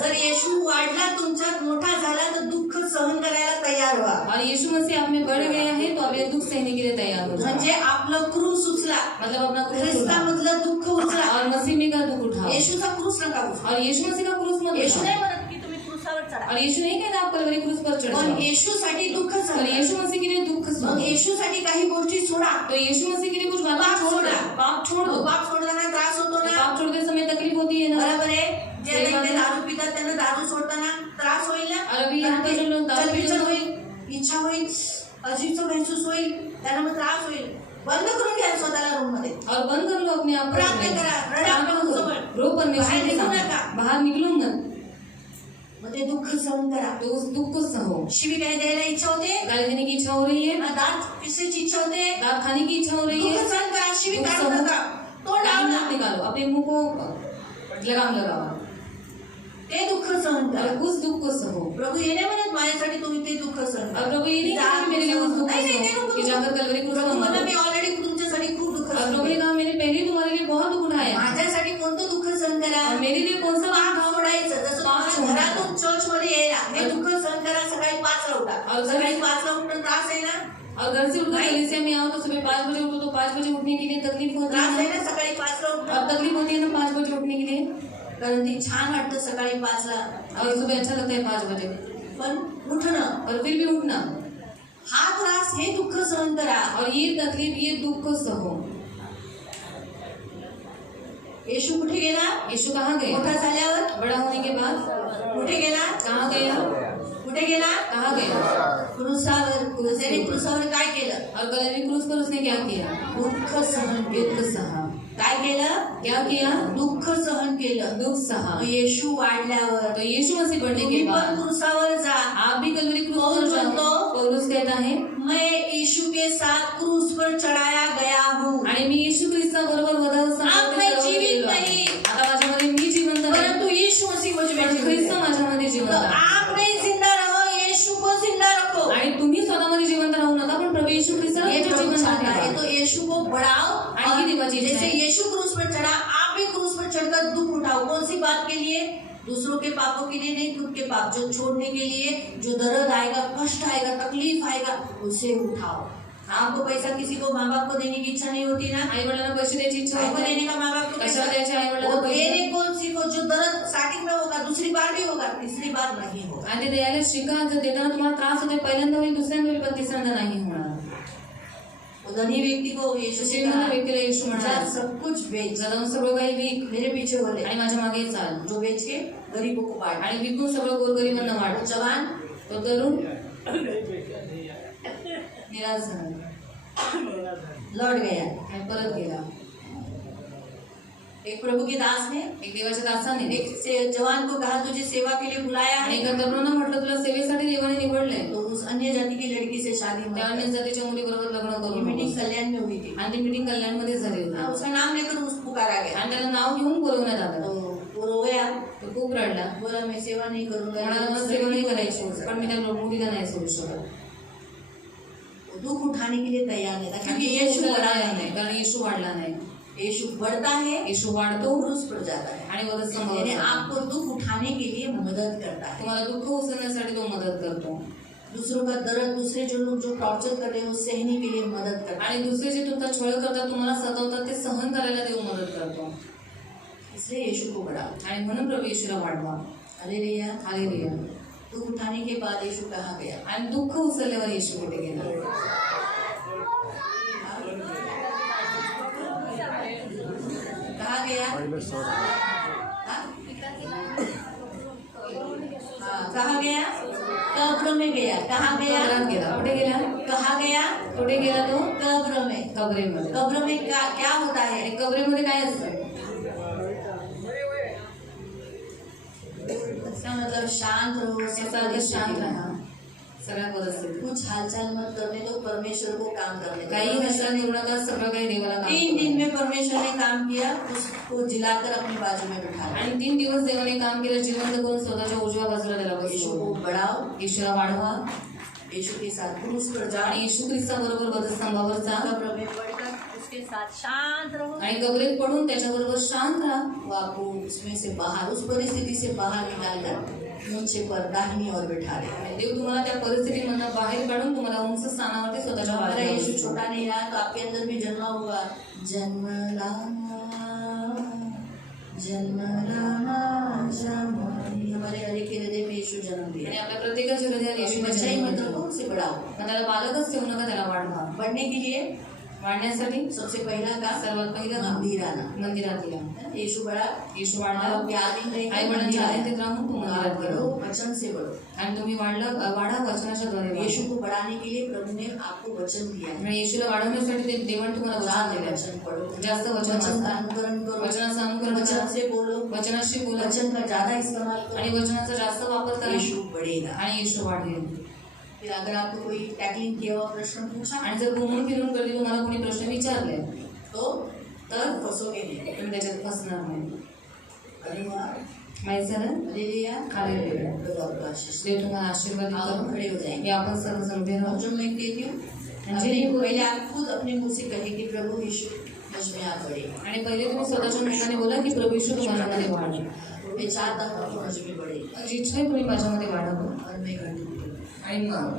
जर येशू वाढला, तुमच्यात मोठा झाला, तर दुःख सहन करायला तयार व्हा. और और यीशु मसीह आप में बढ़ गए हैं तो आप ये दुख सहने के लिए तैयार हो जाओ। म्हणजे आपलं क्रूस उचला, मतलब अपना क्रूस ख्रिस्तामधलं दुःख उचला, और मसीह में का दुख उठाओ येशूचा क्रूस नका उचला. और यीशु मसीह का क्रूस मत येशू उठाओ। नाही म्हणत की तुम्ही क्रूसावर चढा, और यीशु नहीं कहता आप कलवरी क्रूस पर चढ़ पण जाओ, येशूसाठी दुःख और सहन. यीशु मसीह के लिए दुख मग सहो। येशूसाठी काही गोष्टी सोडा, तो यीशु मसीह के लिए कुछ बातें पाप छोड़ सोडा. दो, पाप छोड़ दो। पाप सोडताना त्रास होतो ना, पाप छोड़ते समय तकलीफ होती है ना। बरोबर आहे. जे सही आता बात इथे है। दारू पितात त्यांना दारू सोडताना त्रास होईल ना, और अभी यहाँ पे जो लोग दारू पीते चलबिचल हैं, होईल, इच्छा होईल, अजीबचं महसूस होईल, त्यांना मग त्रास होईल. बंद करून घ्या स्वतःला रूम मध्ये, और बंद कर लो अपने आप को। प्रार्थना करा, रडा प्रार्थना प्रभु करो, समोर. रो परमेश्वर बाहेर के निघू सामने, नका. बाहर निकलो मत, मग ते दुःख सहन करा. तो उस दुख को सहो। शिवी काय द्यायला इच्छा होते, गाली देने की इच्छा हो रही है, दात पिसायची इच्छा होते, दांत खाने की इच्छा हो रही दुःख है, सहन करा. शिवी दुःख काढू सहन. नका, तोंड गाली लावू मत निकालो, अपने मुंह को लगाम लगाओ ते दुःख सहन करा. और उस दुख को सहो। प्रभु ये नाही म्हणत माझ्यासाठी तुम्ही ते दुःख सहन करा. और प्रभु ये नहीं कहता कि मेरे लिए उस दुख को नाही, नाही, ते सहो नको कि करू. जाकर कलवरी क्रूस प्रभु पर म्हणा मरो। मी ऑलरेडी तुमच्यासाठी खूप दुःख और सहन प्रभु ने केलं. कहा मैंने पहले ही तुम्हारे लिए बहुत दुख उठाया, माझ्यासाठी कोणतं दुःख सहन करा. और मेरे लिए कौन सा पाप सोडायचं. जसं पाप तुम्हाला सोडायचं. घरातून चर्च मध्ये यायला हे दुःख सहन करा. सकाळी 5 ला उठा. और सकाळी 5 ला उठणं त्रास आहे ना, और घर से उठकर कलीसिया में आओ तो सुबह 5 बजे उठो, तो 5 बजे उठने के लिए तकलीफ होती त्रास आहे है ना सकाळी 5 ला उठणं. अब तकलीफ होती है ना 5 बजे उठने के लिए, कारण ती छान वाटतं सकाळी 5 ला, और सुबह अच्छा लगता है 5 बजे, पण उठणं और फिर भी उठना, हा त्रास हे दुःख सहन करा. और ये तकलीफ ये दुख को सहो। येशू कुठे गेला? यीशु कहाँ गया? मोठा झाल्यावर बड़ा होने के बाद कुठे गेला? कहाँ गया? कुठे गेला? कहाँ गया? क्रूसावर. त्याने क्रूसावर काय केलं? और कलवरी क्रूस पर उसने क्या किया? दुःख सहन केलं. दुख सहा। काय केलं? क्या किया? दुःख सहन केलं. दुख सहा। मग येशू वाढल्यावर तो यीशु मसीह बढ़ने तुम्ही के पण बाद क्रूसावर जा. आप भी कलवरी क्रूस कौन पर जाओ। बोलतो? पौलुस कहता है, मैं यीशु के साथ क्रूस पर चढ़ाया गया हूँ, आणि मी येशू ख्रिस्ता बरोबर अब मैं जीवित नहीं, आता माझ्यामध्ये मी जिवंत नाही, परंतु यीशु मसीह मुझ में पण जीवित ख्रिस्त है. माझ्यामध्ये जिवंत तो आहे. आप नहीं जिंदा रहो, यीशु को जिंदा रखो. आणि तुम्ही स्वतःमध्ये जिवंत राहू नका, पण प्रभू येशू ख्रिस्ताला ये तुमच्या प्रभु जीवनात चाहता है. ठेवा. तो यीशु को बढ़ाओ. आणि ही देवाची इच्छा जैसे आहे. यीशु क्रूस पर चढ़ा, आप भी क्रूस पर चढ़कर दुख उठाओ. कौन सी बात के लिए? दूसरों के पापों के लिए नहीं, खुद के पाप जो छोड़ने के लिए, जो दर्द आएगा, कष्ट आएगा, तकलीफ आएगा, उसे उठाओ. आपको पैसा किसी को माँ बाप को देने की इच्छा नहीं होती ना, आई वडिलांना पैसे द्यायची इच्छा आपको होत देने नाही. का माँ बाप को कशाला पैसा द्यायचे आई वो वडिलांना पैसे? देने को सीखो. जो दर्द स्टार्टिंग में होगा, दूसरी बार भी होगा, तीसरी बार नहीं होगा. आणि ते द्यायला शिका. जर देताना तुम्हाला त्रास होते, पहिल्यांदा होईल, दुसऱ्यांदा होईल, पण तिसऱ्यांदा नाही होणार. वो धनी व्यक्ति को यीशु से श्रीमंत कहा, व्यक्तीला येशू जा म्हणाला, सब कुछ बेच, जाऊन सगळं काही विक मेरे पीछे बोले, आणि माझ्या मागे चाल. जो बेच के गरीबों को बांट. आणि विकून सगळं गोरगरिबांना वो वाट. जवान तो तरुण निराश झाला लौट गया. आणि परत गेला. एक प्रभु के दास ने एक देवाच्या दासाने एक से जवान को कहा, तुझे सेवा के लिए बुलाया आणि है. एका तरुणानं म्हटलं, तुला सेवेसाठी देवाने निवडलंय, तो उस अन्य जाति की लड़की से शादी त्या हुई. अन्य जातीच्या मुलीबरोबर लग्न ये करून मीटिंग नको. कल्याण में हुई थी. आणि ती मीटिंग कल्याणमध्ये झाली हाँ, होती. उसका नाम लेकर उस पुकारा गया. आणि त्याला नाव घेऊन बोलवण्यात आलं. तो वो रो गया, तो खूप रडला. बोला मैं सेवा नहीं करूंगा. म्हणाला, मला सेवा नाही करायची, पण मी त्या मुलीला नाही सोडू शकत. दुख उठाने के लिए तैयार नहीं था, क्योंकि आणि यीशु येशू बड़ा वाढला है. नाही, कारण येशू वाढला नाही. यीशु बढ़ता है, येशू वाढतो तो क्रूस पर जाता है. आणि वरच यानी संभवतो. आपको दुख उठाने के लिए मदद करता है. तुम्हाला दुःख उचलण्यासाठी तो मदत करतो. दूसरों का दर्द, दूसरे जो लोग जो टॉर्चर कर रहे हैं, वो सहने के लिए मदद करता है. आणि दुसरे जे तुमचा छळ करतात, तुम्हाला सतावतात, ते सहन करायला देव मदत करतो. इसलिए यीशु को बढ़ाओ. आणि म्हणून प्रभू येशूला वाढवा. हालेलुया. हालेलुया. दुख उठाने के बाद यीशु कहाँ गया? आणि दुःख उचलल्यावर येशू कुठे गेला? कहाँ गया? पहिले सोड. हाँ? कहाँ गया? कब्र में गया. कहाँ गया? कब्रात गेला. कुठे गेला? कहाँ गया? कुठे गेला तो? कब्र में. कबरेमध्ये. कब्र में क्या होता है? आणि कबरेमध्ये काय असतं? इसका मतलब शांत रहो, त्याचा अर्थ शांत राहा सगळ्या परिस्थितीत. कुछ हालचाल मत करने दो, परमेश्वर को काम करने दो. काही हालचाल करू नका, सगळं काही देवाला काम 3 करू. दिन में परमेश्वर ने काम किया, उसको जिलाकर अपनी बाजू में बिठा. आणि 3 दिवस देवाने काम केलं, जिवंत करून स्वतःच्या उजव्या बाजूला त्याला यीशु को बसवलं. बढ़ाओ, येशूला वाढवा यीशु के साथ क्रूस पर जाओ. आणि येशू ख्रिस्ताबरोबर वधस्तंभावर जा कब्र में पड़कर उसके साथ शांत रहो. आणि कबरेत पडून त्याच्याबरोबर शांत राहा. वो आपको उसमें से बाहर, उस परिस्थिति से बाहर निकाल कर मुझसे पर दाहिनी ओर बिठा दे। आणि देव तुम्हाला त्या परिस्थितीमधून बाहेर काढून तुम्हाला उंच स्थानावरती स्वतःच्या हमारा पायावर यीशु बसवतो. छोटा नहीं रहा तो आपके अंदर भी जन्मा होगा। जन्मला हमारे हर एक के हृदय में यीशु जन्म लिया। आणि आपल्या प्रत्येकाच्या हृदयात येशूने बच्चा ही जन्म मतलब दिला. कौन से बड़ा हो, मग त्याला बालकच ठेवू नका, त्याला वाढवा. बढ़ने के लिए वाढण्यासाठी सबसे पहला काम सर्वात पहिलं काम मंदिर आना। मंदिरात या. यीशु बड़ा, येशू वाढला, आपके आदमी नहीं, आई वडिलांच्या आधीत राहून तू मंदिरात आप बढ़ो, गेलो. वचन से बढ़ो। आणि तुम्ही वाढा वचनाच्या द्वारे वाढा. यीशु को बढ़ाने के लिए प्रभु ने आपको वचन दिया है। आणि येशूला वाढवण्यासाठी ते देवाने तुम्हाला वचन ज्यादा दिले. वचन पढ़ो, जास्त वचन वचन का वाचा. अनुकरण करो, वचनाचं अनुकरण वचन करा. से बोलो, वचनाशी बोला वचन का ज्यादा इस्तेमाल आणि करो, वचनाचा जास्त वापर करा यीशु बढ़ेगा। आणि येशू वाढेल. फिर अगर आपको कोई टैकलिंग किया हुआ प्रश्न पूछा आणि जर घुमून फिरून कधी तुम्हाला कोणी प्रश्न विचारले तो तर फसोगे नहीं। तुम्ही त्याच्यात फसणार नाही. अरे वाह, माहिती झालं. Hallelujah, hallelujah. प्रभु आपका आशीष दे। देव तुम्हाला आशीर्वाद आप करो. खड़े हो जाएंगे। हे आपण सर्वजण उभे और राहू. जो मैं कहती हूँ, जी, पहले आप खुद अपने मुंह से कहें कि प्रभु यीशु मुझ में आप बढ़े। आणि पहिले तुम्ही स्वतःच्या मुखाने बोला की प्रभू येशू तुम्हाच्यामध्ये वाढ. मैं चाहता हूँ कि मुझ में बढ़े माझी इच्छा आहे तुम्ही माझ्यामध्ये वाढावं और मैं घटूं। आणि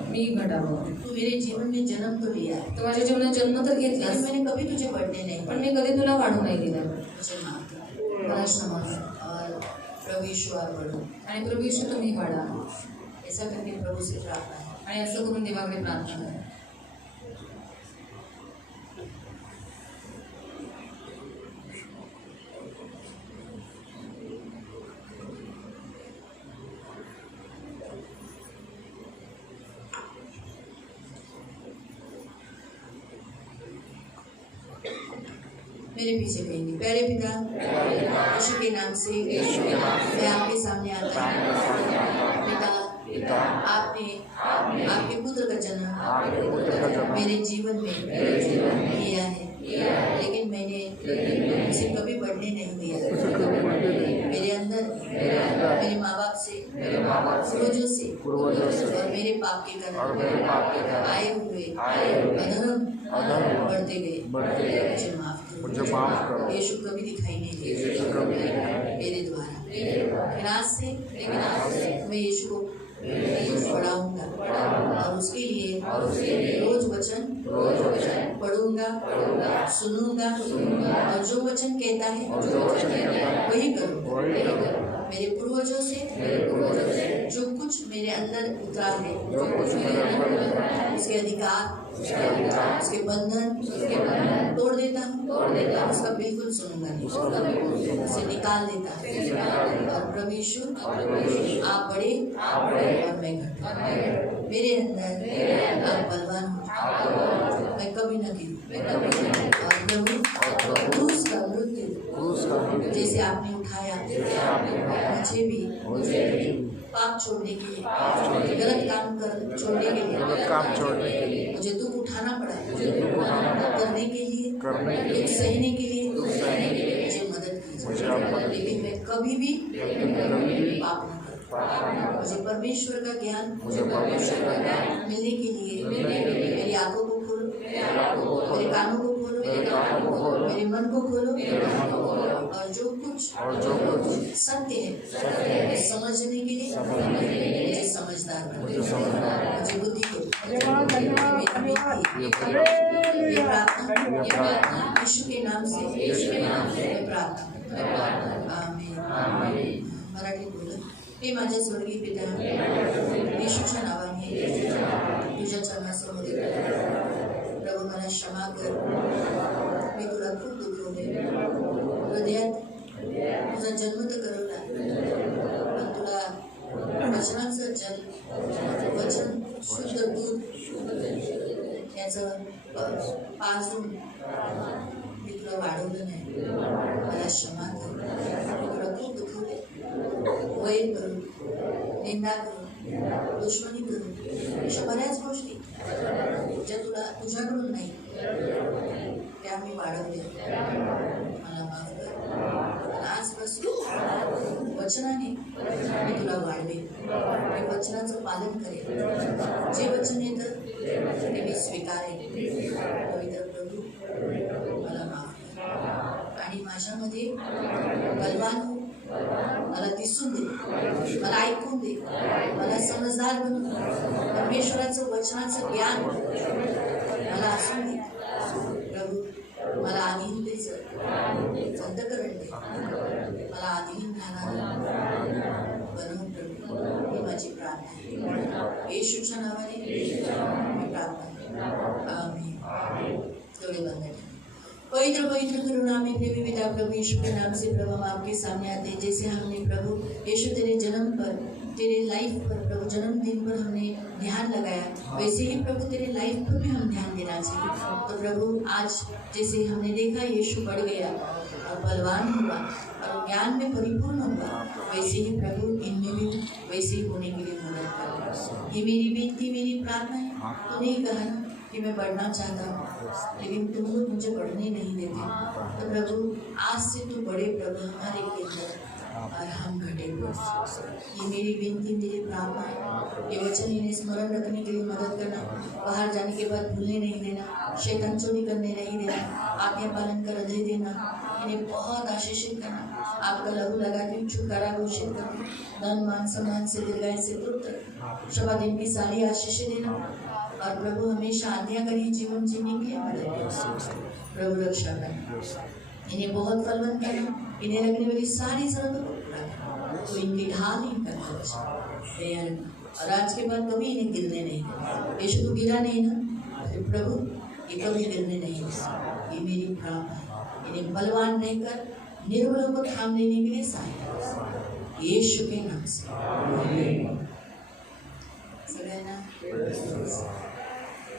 मी घडावं. तू मेरे जीवन में जन्म तो लिया है, तू माझ्या जीवनात जन्म तर लेकिन घेतलास, मैंने कभी तुझे बढ़ने नहीं पण दिया। मी कधी तुला वाढू नाही दिलं. मुझे माफ कर मला क्षमा कर. और प्रभु यीशु आप बढ़ो। आणि प्रभू येशू तुम्ही वाढा. ऐसा करके प्रभु से प्रार्थना है। आणि असं करून देवाकडे प्रार्थना करा. मेरे पीछे कहेंगे, प्यारे पिता यीशु के नाम से मैं आपके सामने आता हूँ। पिता, आपने आपके पुत्र का जन्म मेरे जीवन में किया है, लेकिन मैंने उसे कभी बढ़ने नहीं दिया। मेरे अंदर मेरे माँ बाप से, पूर्वजों से और मेरे पाप के कारण आए हुए अधर्म बढ़ते गए। मुझे माफ करो। यीशु कभी दिखाई नहीं दिए मेरे द्वारा। लेकिन आज से मैं यीशु को बढ़ाऊंगा और उसके लिए रोज वचन पढ़ूंगा, सुनूंगा और जो वचन कहता है वही करूंगा। मेरे पूर्वजों से जो कुछ मेरे अंदर उतरा है, उसके अधिकार, उसके बंधन तोड़ देता हूँ, उसका बिल्कुल सुनूंगा नहीं, उसे निकाल देता हूँ। और प्रभु यीशु आप बढ़े और मैं घटूं। मेरे अंदर आप बलवान हो, मैं कभी न गिरूं। और प्रभु क्रूस का मृत्यु जैसे आपने उठाया, मुझे भी पाप छोड़ने के लिए, गलत काम छोड़ने के लिए, मुझे दुख उठाना पड़ा, करने के लिए, दुख सहने के लिए मुझे मदद कीजिए। लेकिन मैं कभी भी पाप न करूं। मुझे परमेश्वर का ज्ञान मिलने के लिए मेरी आंखों को खोलो, मेरे कानों को खोलो, मेरे मन को खोलो, और जो कुछ सत्य है समझने के लिए मुझे समझदार बनो, मुझे बुद्धि दो। ये प्रार्थना यीशु के नाम से मैं प्रार्थना। आमीन। मराठी बोला, हे माझ्या स्वर्गीय पिता, येशूच्या नावाने तुझ्या चरणासमोर येतो। प्रभू मला क्षमा कर, मी तुला खूप दुखवले, हृदयात तुझा जन्म तर करवला, पण तुला वचनाचं जल, वचन शुद्ध दूध याचं पाजून मी तुला वाढवलं नाही। मला क्षमा कर, मी तुला खूप दुखवले, वैर करून, निंदा करून, दुश्मनी करून, अशा बऱ्याच गोष्टी ज्या तुझ्याकडून नाही त्या मी वाढवले, मला माफ कर। आजपासून वचनाने मी तुला वाढवेन, मी वचनाचं पालन करेन, जे वचन येतं ते मी स्वीकारेन। पवित्र प्रभू मला माफ कर आणि माझ्यामध्ये बलवान हो, मला दिसून दे, मला ऐकून दे, मला समजदार बनवून दे. परमेश्वराचं वचनाचं ज्ञान मला असून दे. प्रभू मला अधीन दे, अंतःकरण दे, मला अधीन राहणार बनवून प्रभू. ही माझी प्रार्थना आहे. येशूच्या नावाने मी प्रार्थना. आमीन. डोळे बंद करा. पवित्र पवित्र करुणा में प्रेमी पिता प्रभु यीशु के नाम से प्रभु हम आपके सामने आते हैं। जैसे हमने प्रभु यीशु तेरे जन्म पर, तेरे लाइफ पर प्रभु जन्मदिन पर हमने ध्यान लगाया, वैसे ही प्रभु तेरे लाइफ पर भी हम ध्यान देना चाहिए। तो प्रभु आज जैसे हमने देखा यीशु बढ़ गया और बलवान हुआ और ज्ञान में परिपूर्ण हुआ, वैसे ही प्रभु इनमें भी वैसे ही होने के लिए मदद कर। ये मेरी बेनती, मेरी प्रार्थना है। तूने कहा ना कि मैं बढ़ना चाहता हूँ, लेकिन तुम लोग मुझे बढ़ने नहीं देते। तो प्रभु आज से तू बड़े प्रभु हमारे के अंदर और हम घटे हुए। ये मेरी विनती, मेरी प्रार्थना है। ये वचन इन्हें स्मरण रखने के लिए मदद करना, बाहर जाने के बाद भूलने नहीं देना, शैतान चोरी करने नहीं देना, आज्ञा पालन कर हृदय देना, इन्हें बहुत आशीषित करना। आपका लहू लगाती हूँ, छुटकारा घोषित करना, धन मान सम्मान से दीर्घायु से तृप्त, शोभा दिन की सारी आशीषें देना और प्रभु हमेशा आज्ञा करिए जीवन जीने के लिए मदद। प्रभु रक्षा करना, इन्हें बहुत फलवंत करना, इन्हें लगने वाली सारी जरूरतों को पूरा करना। तो इनकी ढाल, इनका कवच दया रखना और आज के बाद कभी इन्हें गिरने नहीं देना। यीशु तो गिरा नहीं ना, फिर प्रभु ये कभी गिरने नहीं देना। ये मेरी प्रार्थना है। इन्हें बलवान रहकर निर्बलों को थाम लेने के लिए सहायता यीशु के नाम से। सगळ्यांना